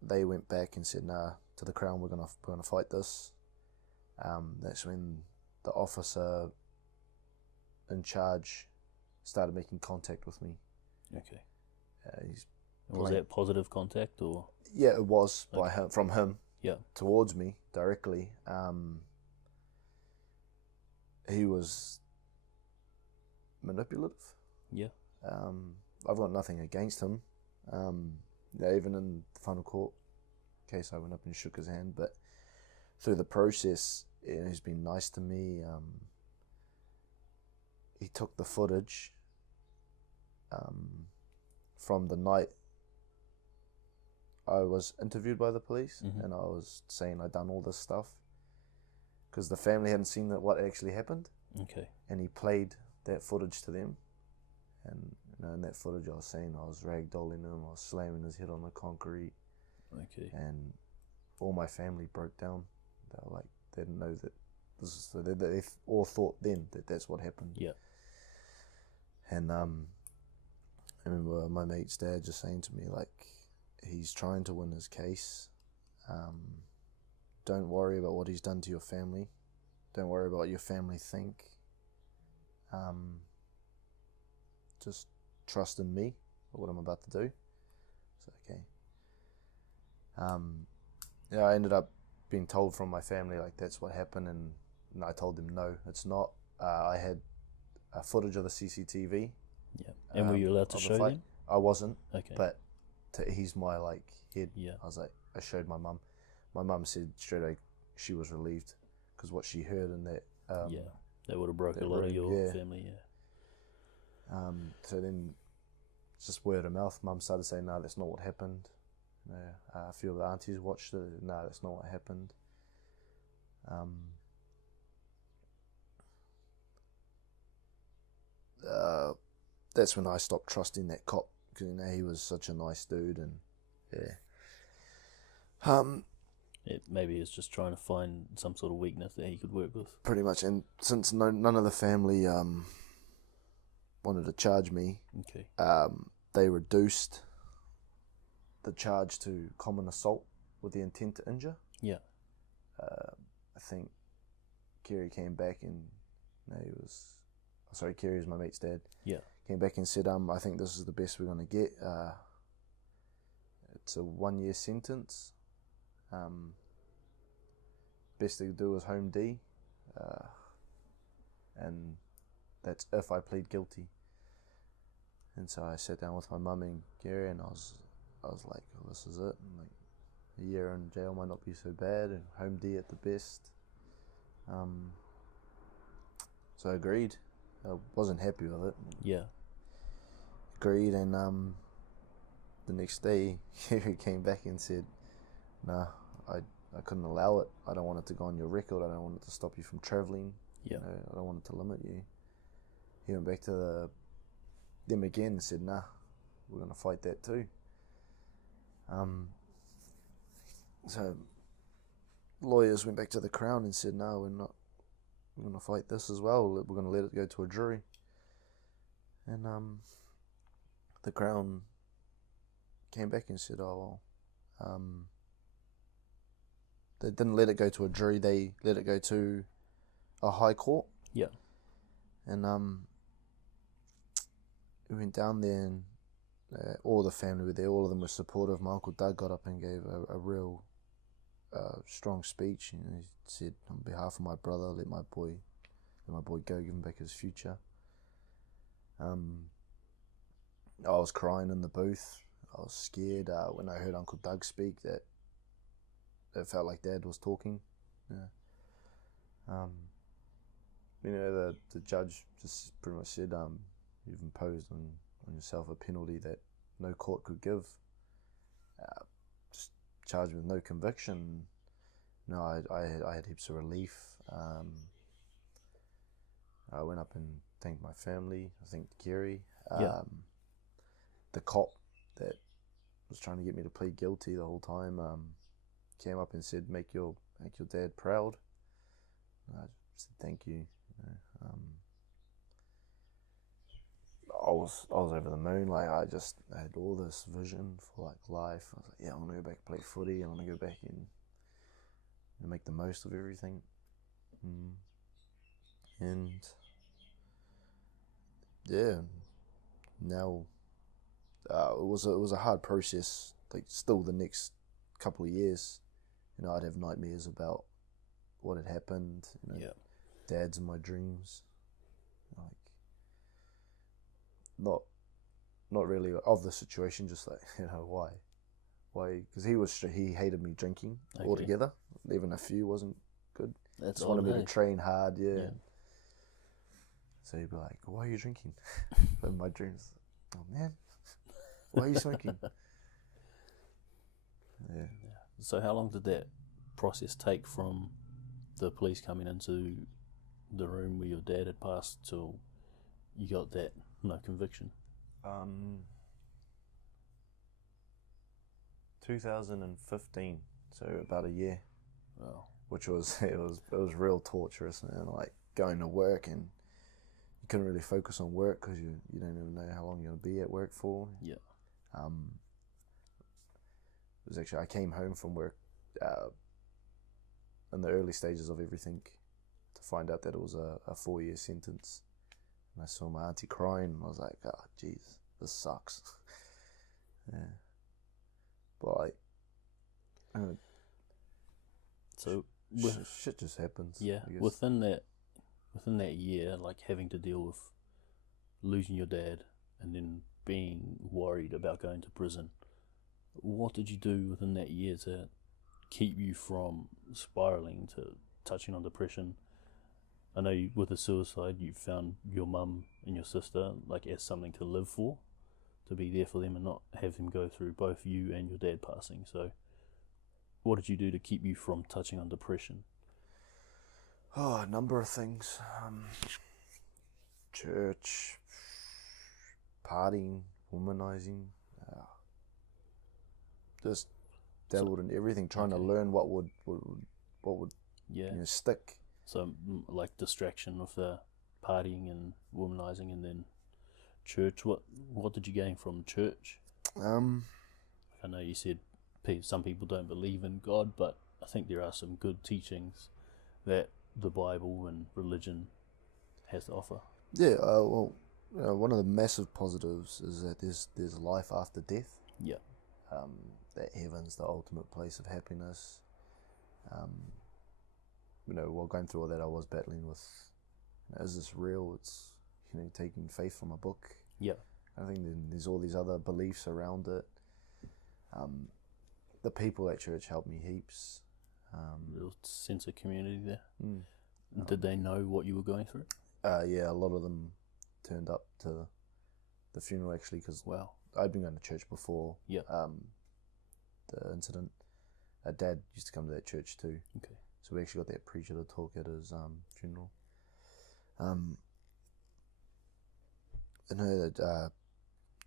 they went back and said, "Nah, to the Crown, we're gonna fight this." That's when the officer in charge started making contact with me. Okay. Was that positive contact or? Yeah, it was by him, from him towards me directly. He was manipulative. Yeah. I've got nothing against him. Even in the final court case, I went up and shook his hand, but through the process, he's been nice to me. He took the footage from the night I was interviewed by the police, and I was saying I'd done all this stuff because the family hadn't seen what actually happened. Okay. And he played that footage to them, and in that footage I was saying I was ragdolling him, I was slamming his head on the concrete. Okay. And all my family broke down. They were like, they didn't know that this is. They all thought then that that's what happened. Yeah. And I remember my mate's dad just saying to me, like, he's trying to win his case. Don't worry about what he's done to your family. Don't worry about what your family think. Just trust in me or what I'm about to do. So okay. I ended up being told from my family like that's what happened, and I told them no, it's not. I had footage of the CCTV. Yeah. And were you allowed to show them? I wasn't. Okay. But to ease my head, Yeah. I showed my mum. My mum said straight away she was relieved because what she heard in that. That would have broke a lot of your family. Yeah. So then, it's just word of mouth. Mum started saying, "No, that's not what happened." A few of the aunties watched it. No, that's not what happened. That's when I stopped trusting that cop because he was such a nice dude, and Maybe he was just trying to find some sort of weakness that he could work with. Pretty much, and since none of the family wanted to charge me, okay, they reduced the charge to common assault with the intent to injure. Yeah. I think Kerry came back and Kerry was my mate's dad. Yeah. Came back and said, I think this is the best we're going to get. It's a 1-year sentence. Best they could do is home D. And that's if I plead guilty. And so I sat down with my mum and Gary, and I was like, oh, this is it. And like, a year in jail might not be so bad, and home D at the best. So I agreed. I wasn't happy with it. Yeah. Agreed, and the next day he came back and said, "Nah, I couldn't allow it. I don't want it to go on your record. I don't want it to stop you from travelling. Yeah. I don't want it to limit you." He went back to them again and said, "Nah, we're gonna fight that too." So lawyers went back to the Crown and said, "No, we're not. We're gonna fight this as well. We're gonna let it go to a jury." And the Crown came back and said, "Oh, well, they didn't let it go to a jury. They let it go to a high court." Yeah. And we went down there, and all the family were there. All of them were supportive. My Uncle Doug got up and gave a real strong speech. You know, he said, "On behalf of my brother, let my boy go. Give him back his future." I was crying in the booth. I was scared when I heard Uncle Doug speak. That it felt like Dad was talking. Yeah. The judge just pretty much said, "You've imposed on yourself a penalty that no court could give. Just charged with no conviction." No, I had heaps of relief. I went up and thanked my family. I thanked Kerry. The cop that was trying to get me to plead guilty the whole time came up and said, "Make your dad proud." And I said, "Thank you." I was over the moon. Like, I had all this vision for like life. I was like, "Yeah, I want to go back and play footy. I want to go back and make the most of everything." And yeah, now it was a hard process. Like still the next couple of years, I'd have nightmares about what had happened. Dad's in my dreams, like not really of the situation. Just like why, because he hated me drinking altogether. Even a few wasn't good. That's just wanted me to train hard. Yeah. So he'd be like, "Why are you drinking?" In my dreams, oh man, why are you smoking? Yeah. So how long did that process take from the police coming into the room where your dad had passed till you got that conviction? 2015, so about a year. Wow. Which was it was real torturous, man. Like going to work and you couldn't really focus on work because you don't even know how long you're gonna be at work for. Yeah. It was actually I came home from work in the early stages of everything to find out that it was a 4-year sentence, and I saw my auntie crying. And I was like, oh jeez, this sucks. Yeah. But like, so shit just happens. Yeah, within that year, like having to deal with losing your dad and then being worried about going to prison, what did you do within that year to keep you from spiraling to touching on depression? I know with the suicide, you found your mum and your sister like as something to live for, to be there for them and not have them go through both you and your dad passing. So what did you do to keep you from touching on depression? Oh, a number of things. Church, partying, womanizing, just dabbled in everything, trying to learn what would stick. So like distraction with the partying and womanizing, and then church. What did you gain from church? I know you said some people don't believe in God, but I think there are some good teachings that the Bible and religion has to offer. Yeah, well, one of the massive positives is that there's life after death. Yeah. That heaven's the ultimate place of happiness. While going through all that, I was battling with, is this real? It's, taking faith from a book. Yeah. I think there's all these other beliefs around it. The people at church helped me heaps. Real sense of community there. Did they know what you were going through? Yeah, a lot of them turned up to the funeral actually, because I'd been going to church before. Yeah. The incident. Dad used to come to that church too. Okay. So we actually got that preacher to talk at his funeral. I know that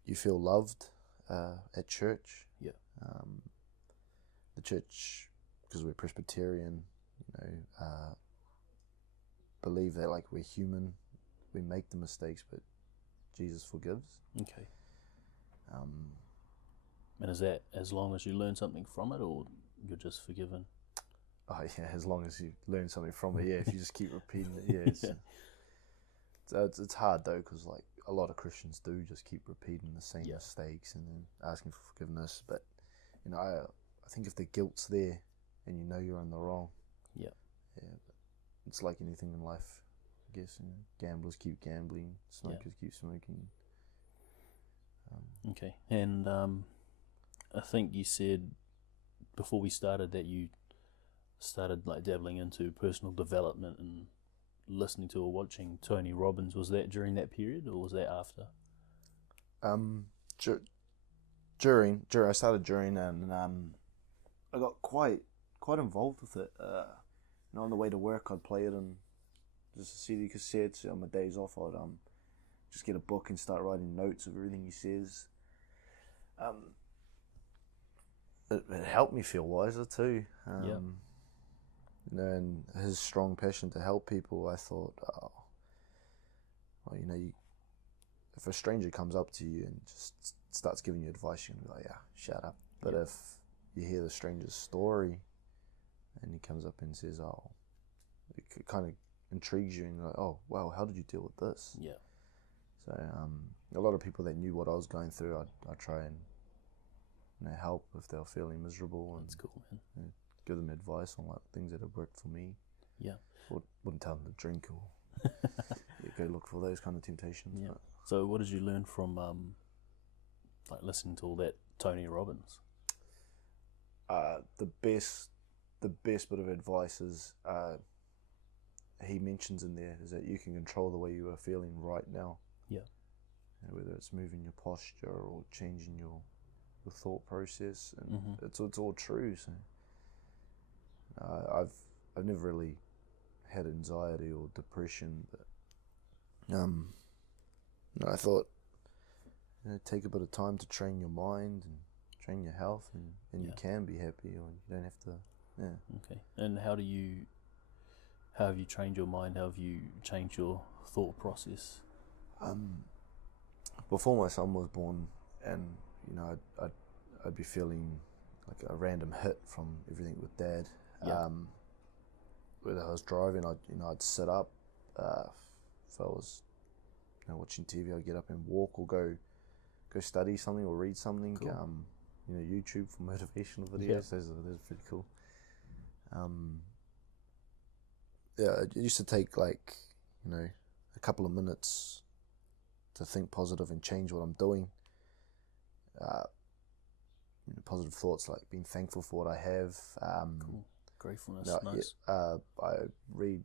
you feel loved at church. Yeah. The church, because we're Presbyterian, believe that like we're human, we make the mistakes, but Jesus forgives. Okay. And is that as long as you learn something from it, or you're just forgiven? Oh yeah, as long as you learn something from it. Yeah, if you just keep repeating it. Yeah, it's hard though, because like a lot of Christians do just keep repeating the same mistakes and then asking for forgiveness. But I think if the guilt's there and you're in the wrong, but it's like anything in life. I guess gamblers keep gambling, smokers keep smoking. Okay, and I think you said before we started that you started like dabbling into personal development and listening to or watching Tony Robbins. Was that during that period or was that after? During I started during, and I got quite involved with it. On the way to work, I'd play it and just CD cassettes. On my days off, I'd just get a book and start writing notes of everything he says. It helped me feel wiser too. And his strong passion to help people, I thought, if a stranger comes up to you and just starts giving you advice, you're going to be like, yeah, shut up. But if you hear the stranger's story and he comes up and says, it kind of intrigues you and you're like, oh, wow, how did you deal with this? Yeah. So a lot of people that knew what I was going through, I try and help if they were feeling miserable, and That's cool, man. give them advice on like things that have worked for me. Yeah. Wouldn't tell them to drink or go look for those kind of temptations. Yeah. So what did you learn from like listening to all that Tony Robbins? The best bit of advice is he mentions in there is that you can control the way you are feeling right now. Yeah. Whether it's moving your posture or changing your thought process, and it's all true. So I've never really had anxiety or depression, but I thought take a bit of time to train your mind and train your health, and you can be happy, or you don't have to. Yeah. Okay. And how have you trained your mind? How have you changed your thought process? Before my son was born, and I'd be feeling like a random hit from everything with Dad. Yeah. When I was driving, I'd sit up. If I was watching TV, I'd get up and walk, or go study something or read something. Cool. YouTube for motivational videos. Yeah. Those are pretty cool. It used to take like a couple of minutes to think positive and change what I'm doing. Positive thoughts like being thankful for what I have. Cool. Gratefulness. Nice. I read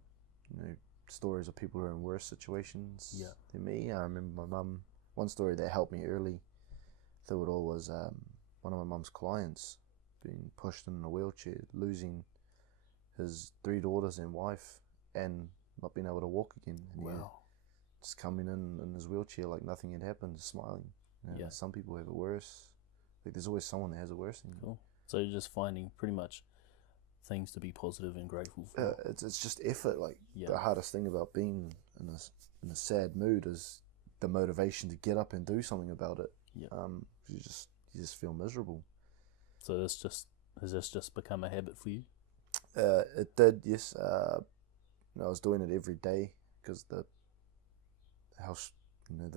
stories of people who are in worse situations than me. I remember my mum. One story that helped me early through it all was one of my mum's clients being pushed in a wheelchair, losing his 3 daughters and wife, and not being able to walk again. And wow. Just coming in his wheelchair like nothing had happened, just smiling. Some people have it worse. Like there's always someone that has it worse than you. Cool. So you're just finding pretty much things to be positive and grateful for. It's just effort. Like the hardest thing about being in a sad mood is the motivation to get up and do something about it. Yeah. You just feel miserable. So has this just become a habit for you? It did, yes. I was doing it every day because the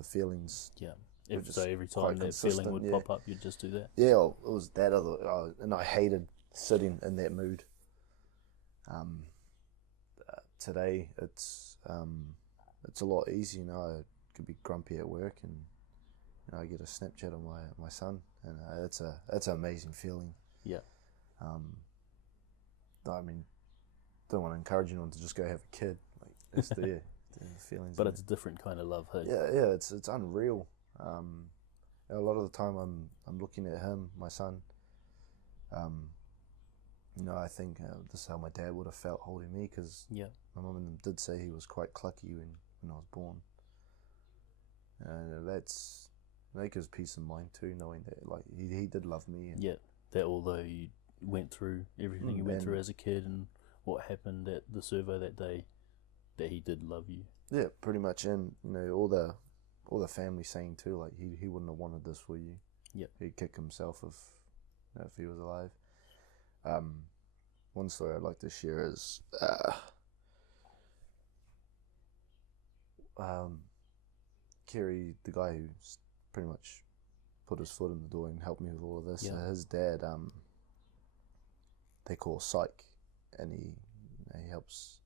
feelings. Yeah. So every time that feeling would pop up, you'd just do that. Yeah, well, it was that and I hated sitting in that mood. Today it's a lot easier. I could be grumpy at work, and I get a Snapchat of my son, and it's an amazing feeling. Yeah. I mean, don't want to encourage anyone to just go have a kid. Like it's the feelings. But it's a different kind of love, hey? Yeah, it's unreal. A lot of the time I'm looking at him, my son. I think this is how my dad would have felt holding me, because my mum and them did say he was quite clucky when I was born. That gives peace of mind too, knowing that like he did love me. And that although you went through everything you went through as a kid and what happened at the servo that day, that he did love you. Yeah, pretty much. And all the family saying too, like he wouldn't have wanted this for you. Yeah, he'd kick himself if he was alive. One story I'd like to share is Kerry, the guy who's pretty much put his foot in the door and helped me with all of this. His dad, they call psych, and he helps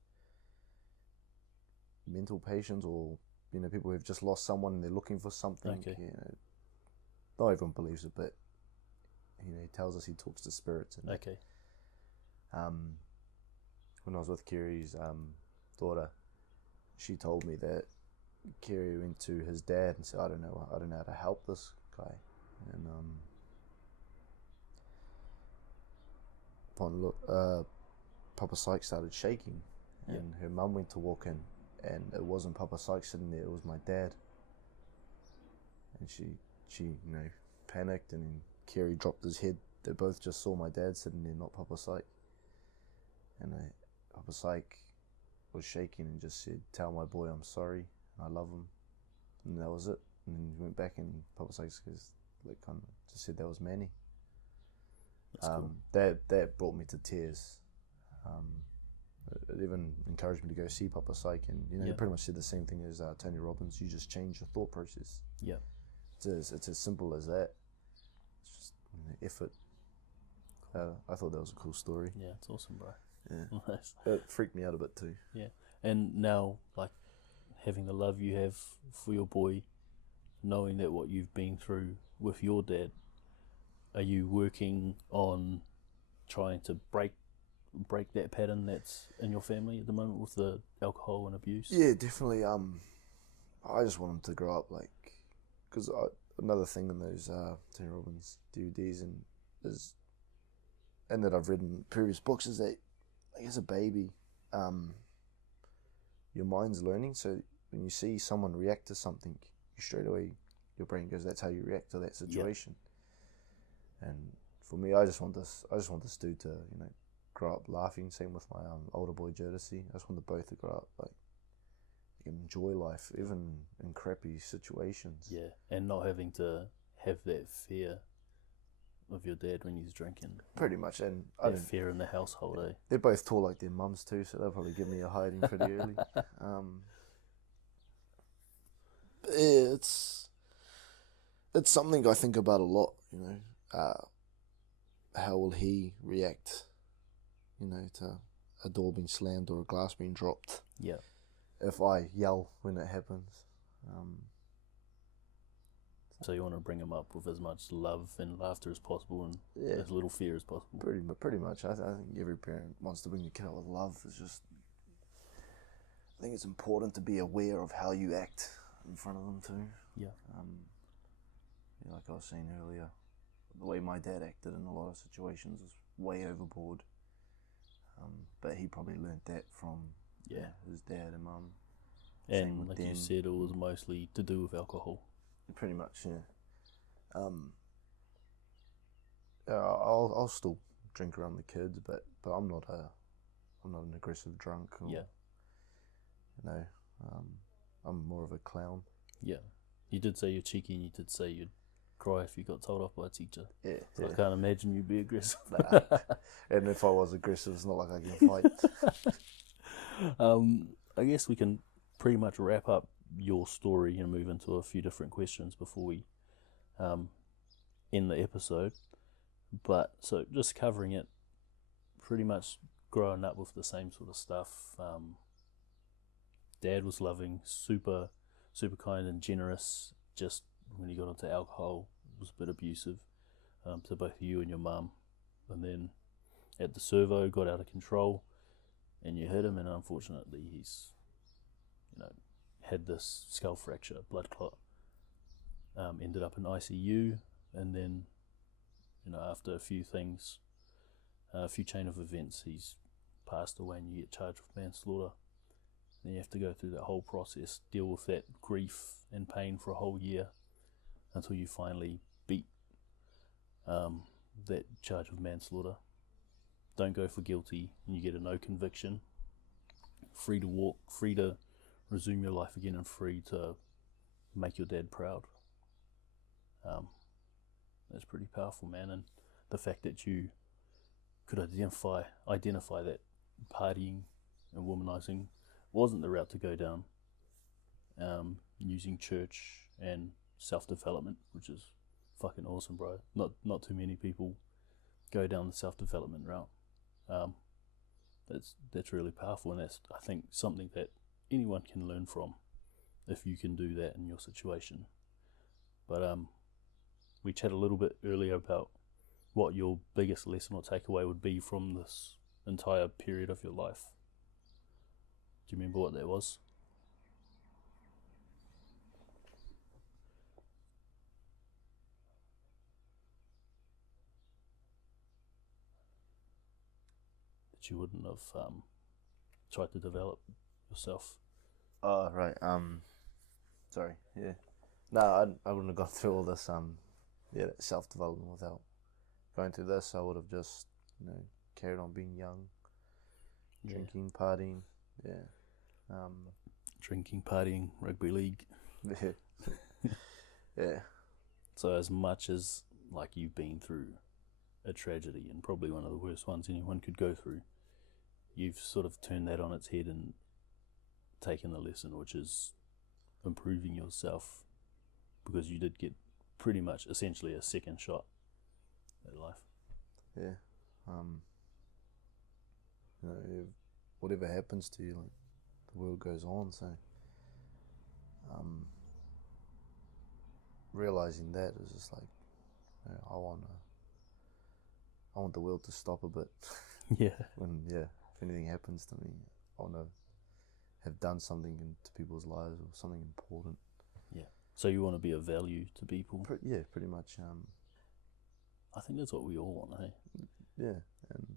mental patients or people who've just lost someone and they're looking for something. Okay. Not everyone believes it, but he tells us he talks to spirits. And okay. When I was with Kerry's daughter, she told me that Kerry went to his dad and said, I don't know how to help this guy. And upon look, Papa Syke started shaking, and her mum went to walk in, and it wasn't Papa Syke sitting there, it was my dad. And she panicked, and then Kerry dropped his head. They both just saw my dad sitting there, not Papa Syke. And Papa Syke was shaking and just said, "Tell my boy I'm sorry, I love him." And that was it. And then he went back, and Papa Syke kind of just said that was Manny. That's cool. That brought me to tears. it even encouraged me to go see Papa Psych, and he pretty much said the same thing as Tony Robbins. You just change your thought process. Yeah. It's as simple as that. It's just effort. I thought that was a cool story. Yeah, it's awesome, bro. Yeah. Nice. It freaked me out a bit too. Yeah. And now, like, having the love you have for your boy, knowing that what you've been through with your dad, are you working on trying to break that pattern that's in your family at the moment with the alcohol and abuse? Yeah, definitely. I just want him to grow up, like, because another thing in those Tony Robbins DVDs and that I've read in previous books is that, like, as a baby, your mind's learning. So when you see someone react to something, you straight away, your brain goes, that's how you react to that situation. Yep. And for me, I just want this dude to, grow up laughing. Same with my older boy Jodeci. I just want them both to grow up like enjoy life, even in crappy situations. Yeah, and not having to have that fear of your dad when he's drinking. Pretty much, and that fear in the household. Eh? They're both tall like their mums too, so they'll probably give me a hiding pretty early. Yeah, it's something I think about a lot. How will he react? To a door being slammed or a glass being dropped. Yeah. If I yell when it happens. So you want to bring him up with as much love and laughter as possible and as little fear as possible. Pretty much. I think every parent wants to bring the kid up with love. It's just, I think it's important to be aware of how you act in front of them too. Yeah. Like I was saying earlier, the way my dad acted in a lot of situations was way overboard. But he probably learnt that from his dad and mum. And like you said, it was mostly to do with alcohol. Pretty much, yeah. I'll still drink around the kids, but I'm not an aggressive drunk. Or, I'm more of a clown. Yeah, you did say you're cheeky, and you did say you'd cry if you got told off by a teacher. Yeah, so I can't imagine you'd be aggressive. Nah. And if I was aggressive, it's not like I can fight. I guess we can pretty much wrap up your story and move into a few different questions before we end the episode. But so just covering it, pretty much growing up with the same sort of stuff. Dad was loving, super kind and generous. Just when he got into alcohol, was a bit abusive to both you and your mum. And then at the servo, got out of control, and you hit him, and unfortunately he's, had this skull fracture, blood clot. Ended up in ICU, and then, after a few things, a few chain of events, he's passed away, and you get charged with manslaughter. Then you have to go through that whole process, deal with that grief and pain for a whole year, until you finally beat that charge of manslaughter. Don't go for guilty, and you get a no conviction. Free to walk, free to resume your life again, and free to make your dad proud. That's pretty powerful, man. And the fact that you could identify that partying and womanizing wasn't the route to go down. Using church and self-development, which is fucking awesome, bro. Not too many people go down the self-development route. That's really powerful, and that's, I think, something that anyone can learn from if you can do that in your situation. But we chatted a little bit earlier about what your biggest lesson or takeaway would be from this entire period of your life. Do you remember what that was? That you wouldn't have tried to develop yourself. Oh, right. Sorry. Yeah. No, I wouldn't have gone through all this self-development without going through this. I would have just carried on being young, drinking, partying. Yeah. Drinking, partying, rugby league. Yeah. So as much as you've been through a tragedy, and probably one of the worst ones anyone could go through, you've sort of turned that on its head and taken the lesson, which is improving yourself, because you did get pretty much essentially a second shot at life. Yeah. You know, whatever happens to you, like, the world goes on. So, realizing that is just like, you know, I want the world to stop a bit. Yeah. If anything happens to me, I want to have done something into people's lives or something important. Yeah. So you want to be of value to people? Pretty much. I think that's what we all want, hey? Yeah, and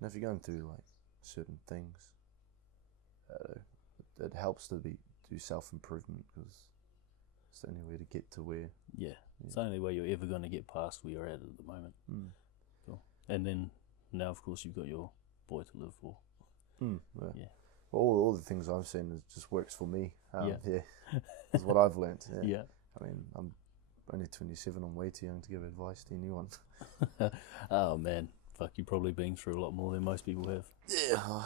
if you're going through like certain things, it helps to do self-improvement, because it's the only way to get to where. Yeah. It's the only way you're ever going to get past where you're at the moment. Cool. And then now, of course, you've got your boy to live for. Yeah. All the things I've seen, it just works for me. Yeah. That's what I've learnt. Yeah. I mean, I'm only 27. I'm way too young to give advice to anyone. Oh man, fuck, you've probably been through a lot more than most people have. Yeah,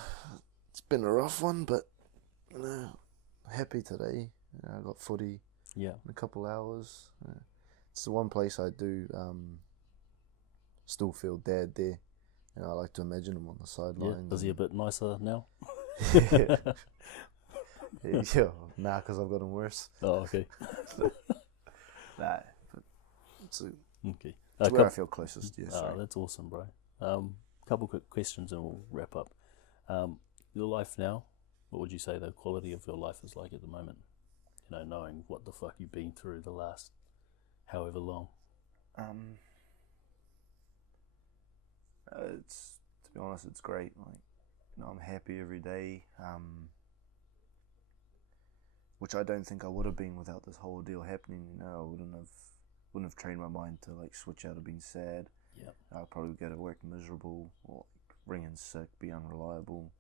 it's been a rough one, but you know, happy today. You know, I got footy. Yeah. In a couple hours. It's the one place I do still feel Dad there. You know, I like to imagine him on the sidelines. Yeah. Is he a bit nicer now? Yeah. Nah, because I've got him worse. Oh, okay. Nah, but Okay. it's where I feel closest. Yeah, sorry. That's awesome, bro. Couple quick questions and we'll wrap up. Your life now, what would you say the quality of your life is like at the moment? You know, knowing what the fuck you've been through the last however long. It's, to be honest, it's great. Like, you know, I'm happy every day. Which I don't think I would have been without this whole deal happening. You know, I wouldn't have trained my mind to like switch out of being sad. Yeah. I'd probably go to work miserable, or like, ring in sick, be unreliable.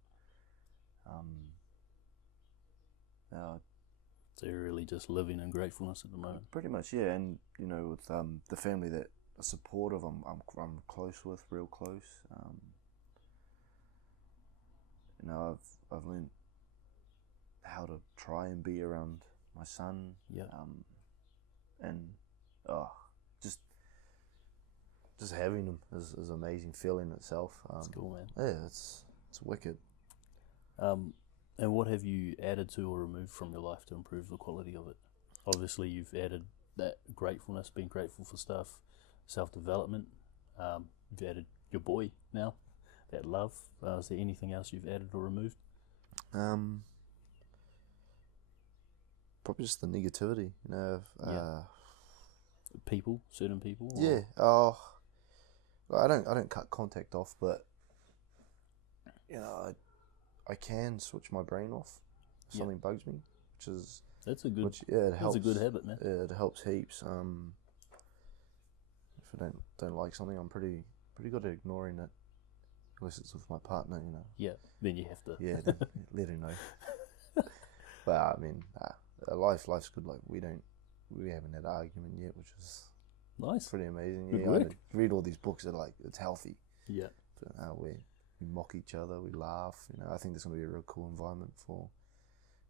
So you're really just living in gratefulness at the moment. Pretty much, yeah. And you know, with the family that are supportive, I'm close with, real close. You know, I've learned how to try and be around my son. Yeah. And just having him is an amazing feeling itself. It's cool, man. Yeah, it's wicked. And what have you added to or removed from your life to improve the quality of it? Obviously, you've added that gratefulness, being grateful for stuff, self-development. You've added your boy now, that love. Is there anything else you've added or removed? Probably just the negativity, you know. People, certain people. Or? Yeah. I don't cut contact off, but you know, I can switch my brain off if something bugs me, which is it helps. That's a good habit, man. Yeah, it helps heaps. If I don't like something, I'm pretty good at ignoring it, unless it's with my partner, you know. Yeah, then you have to. Yeah, then let her know. But I mean, life's good. Like we haven't had an argument yet, which is nice, pretty amazing. Good Yeah, work. I read all these books that are like it's healthy. Yeah, but, we mock each other, we laugh. You know, I think there's gonna be a real cool environment for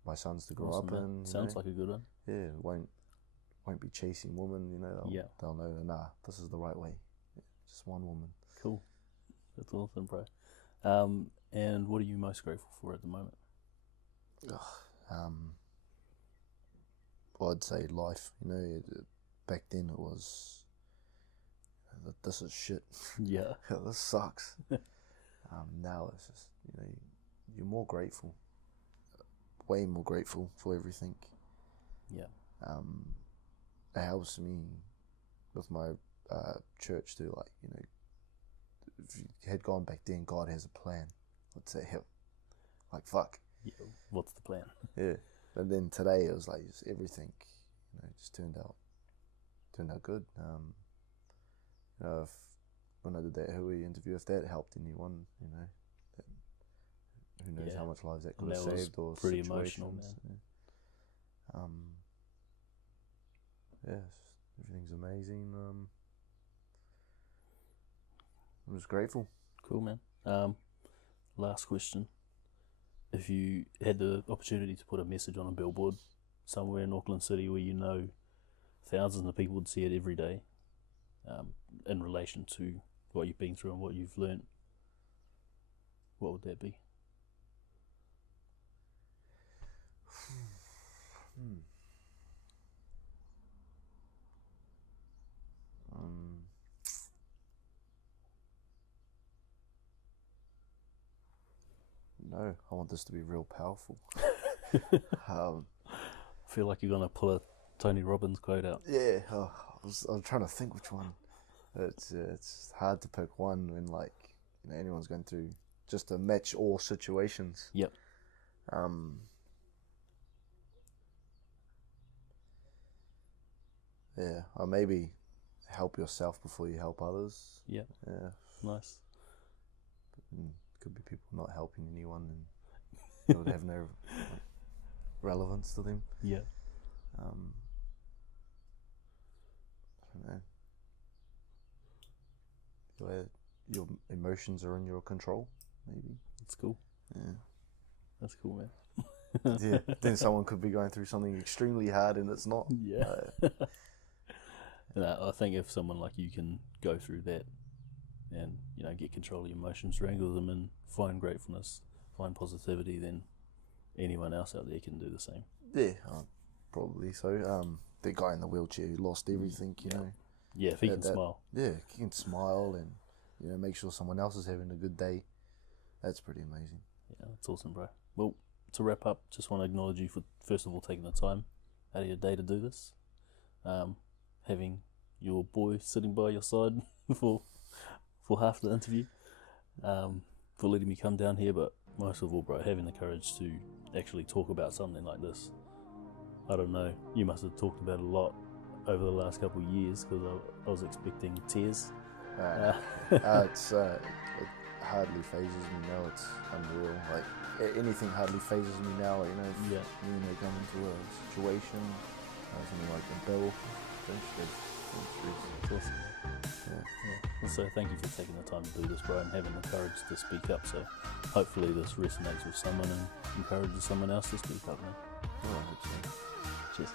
my sons to grow up in. Sounds like a good one. Yeah, won't be chasing women. You know, they'll know. Nah, this is the right way. Yeah, just one woman. Cool, that's awesome, bro. And what are you most grateful for at the moment? Well, I'd say life. You know, back then it was. This is shit. Yeah. This sucks. Now it's just, you know, you're more grateful, way more grateful for everything. Yeah. It helps me with my church too. Like, you know, if you had gone back then, God has a plan. I'd say, hell, like fuck. Yeah. What's the plan? Yeah. And then today it was like just everything, you know, just turned out good. You know, when I did that Hui interview, if that helped anyone, you know, who knows how much lives that could have saved, or pretty situations. Emotional, man. Everything's amazing. I'm just grateful. Cool, man. last question. If you had the opportunity to put a message on a billboard somewhere in Auckland City where you know thousands of people would see it every day, in relation to what you've been through and what you've learnt, what would that be? No, I want this to be real powerful. I feel like you're going to pull a Tony Robbins quote out. Yeah, I'm trying to think which one. It's hard to pick one when, like, you know, anyone's going through, just to match all situations. Yep. Yeah, or maybe help yourself before you help others. Yeah. Yeah. Nice. Could be people not helping anyone, and it would have no relevance to them. Yeah. I don't know. Your emotions are in your control, maybe. That's cool. Yeah. That's cool, man. Yeah. Then someone could be going through something extremely hard and it's not. Yeah. I think if someone like you can go through that and, you know, get control of your emotions, wrangle them and find gratefulness, find positivity, then anyone else out there can do the same. Yeah, probably so. The guy in the wheelchair who lost everything, you know. Yeah, if he can smile. Yeah, he can smile and, you know, make sure someone else is having a good day. That's pretty amazing. Yeah, that's awesome, bro. Well, to wrap up, just want to acknowledge you for, first of all, taking the time out of your day to do this. Having your boy sitting by your side for half the interview, for letting me come down here, but most of all, bro, having the courage to actually talk about something like this. I don't know, you must have talked about it a lot over the last couple of years, because I was expecting tears. It hardly phases me now. It's unreal. Like, anything hardly phases me now. You know, if you come into a situation, something like a bill, don't stress. It's awesome. Yeah. Well, so thank you for taking the time to do this, bro, and having the courage to speak up. So hopefully this resonates with someone and encourages someone else to speak up, man. Oh, I hope so. Cheers.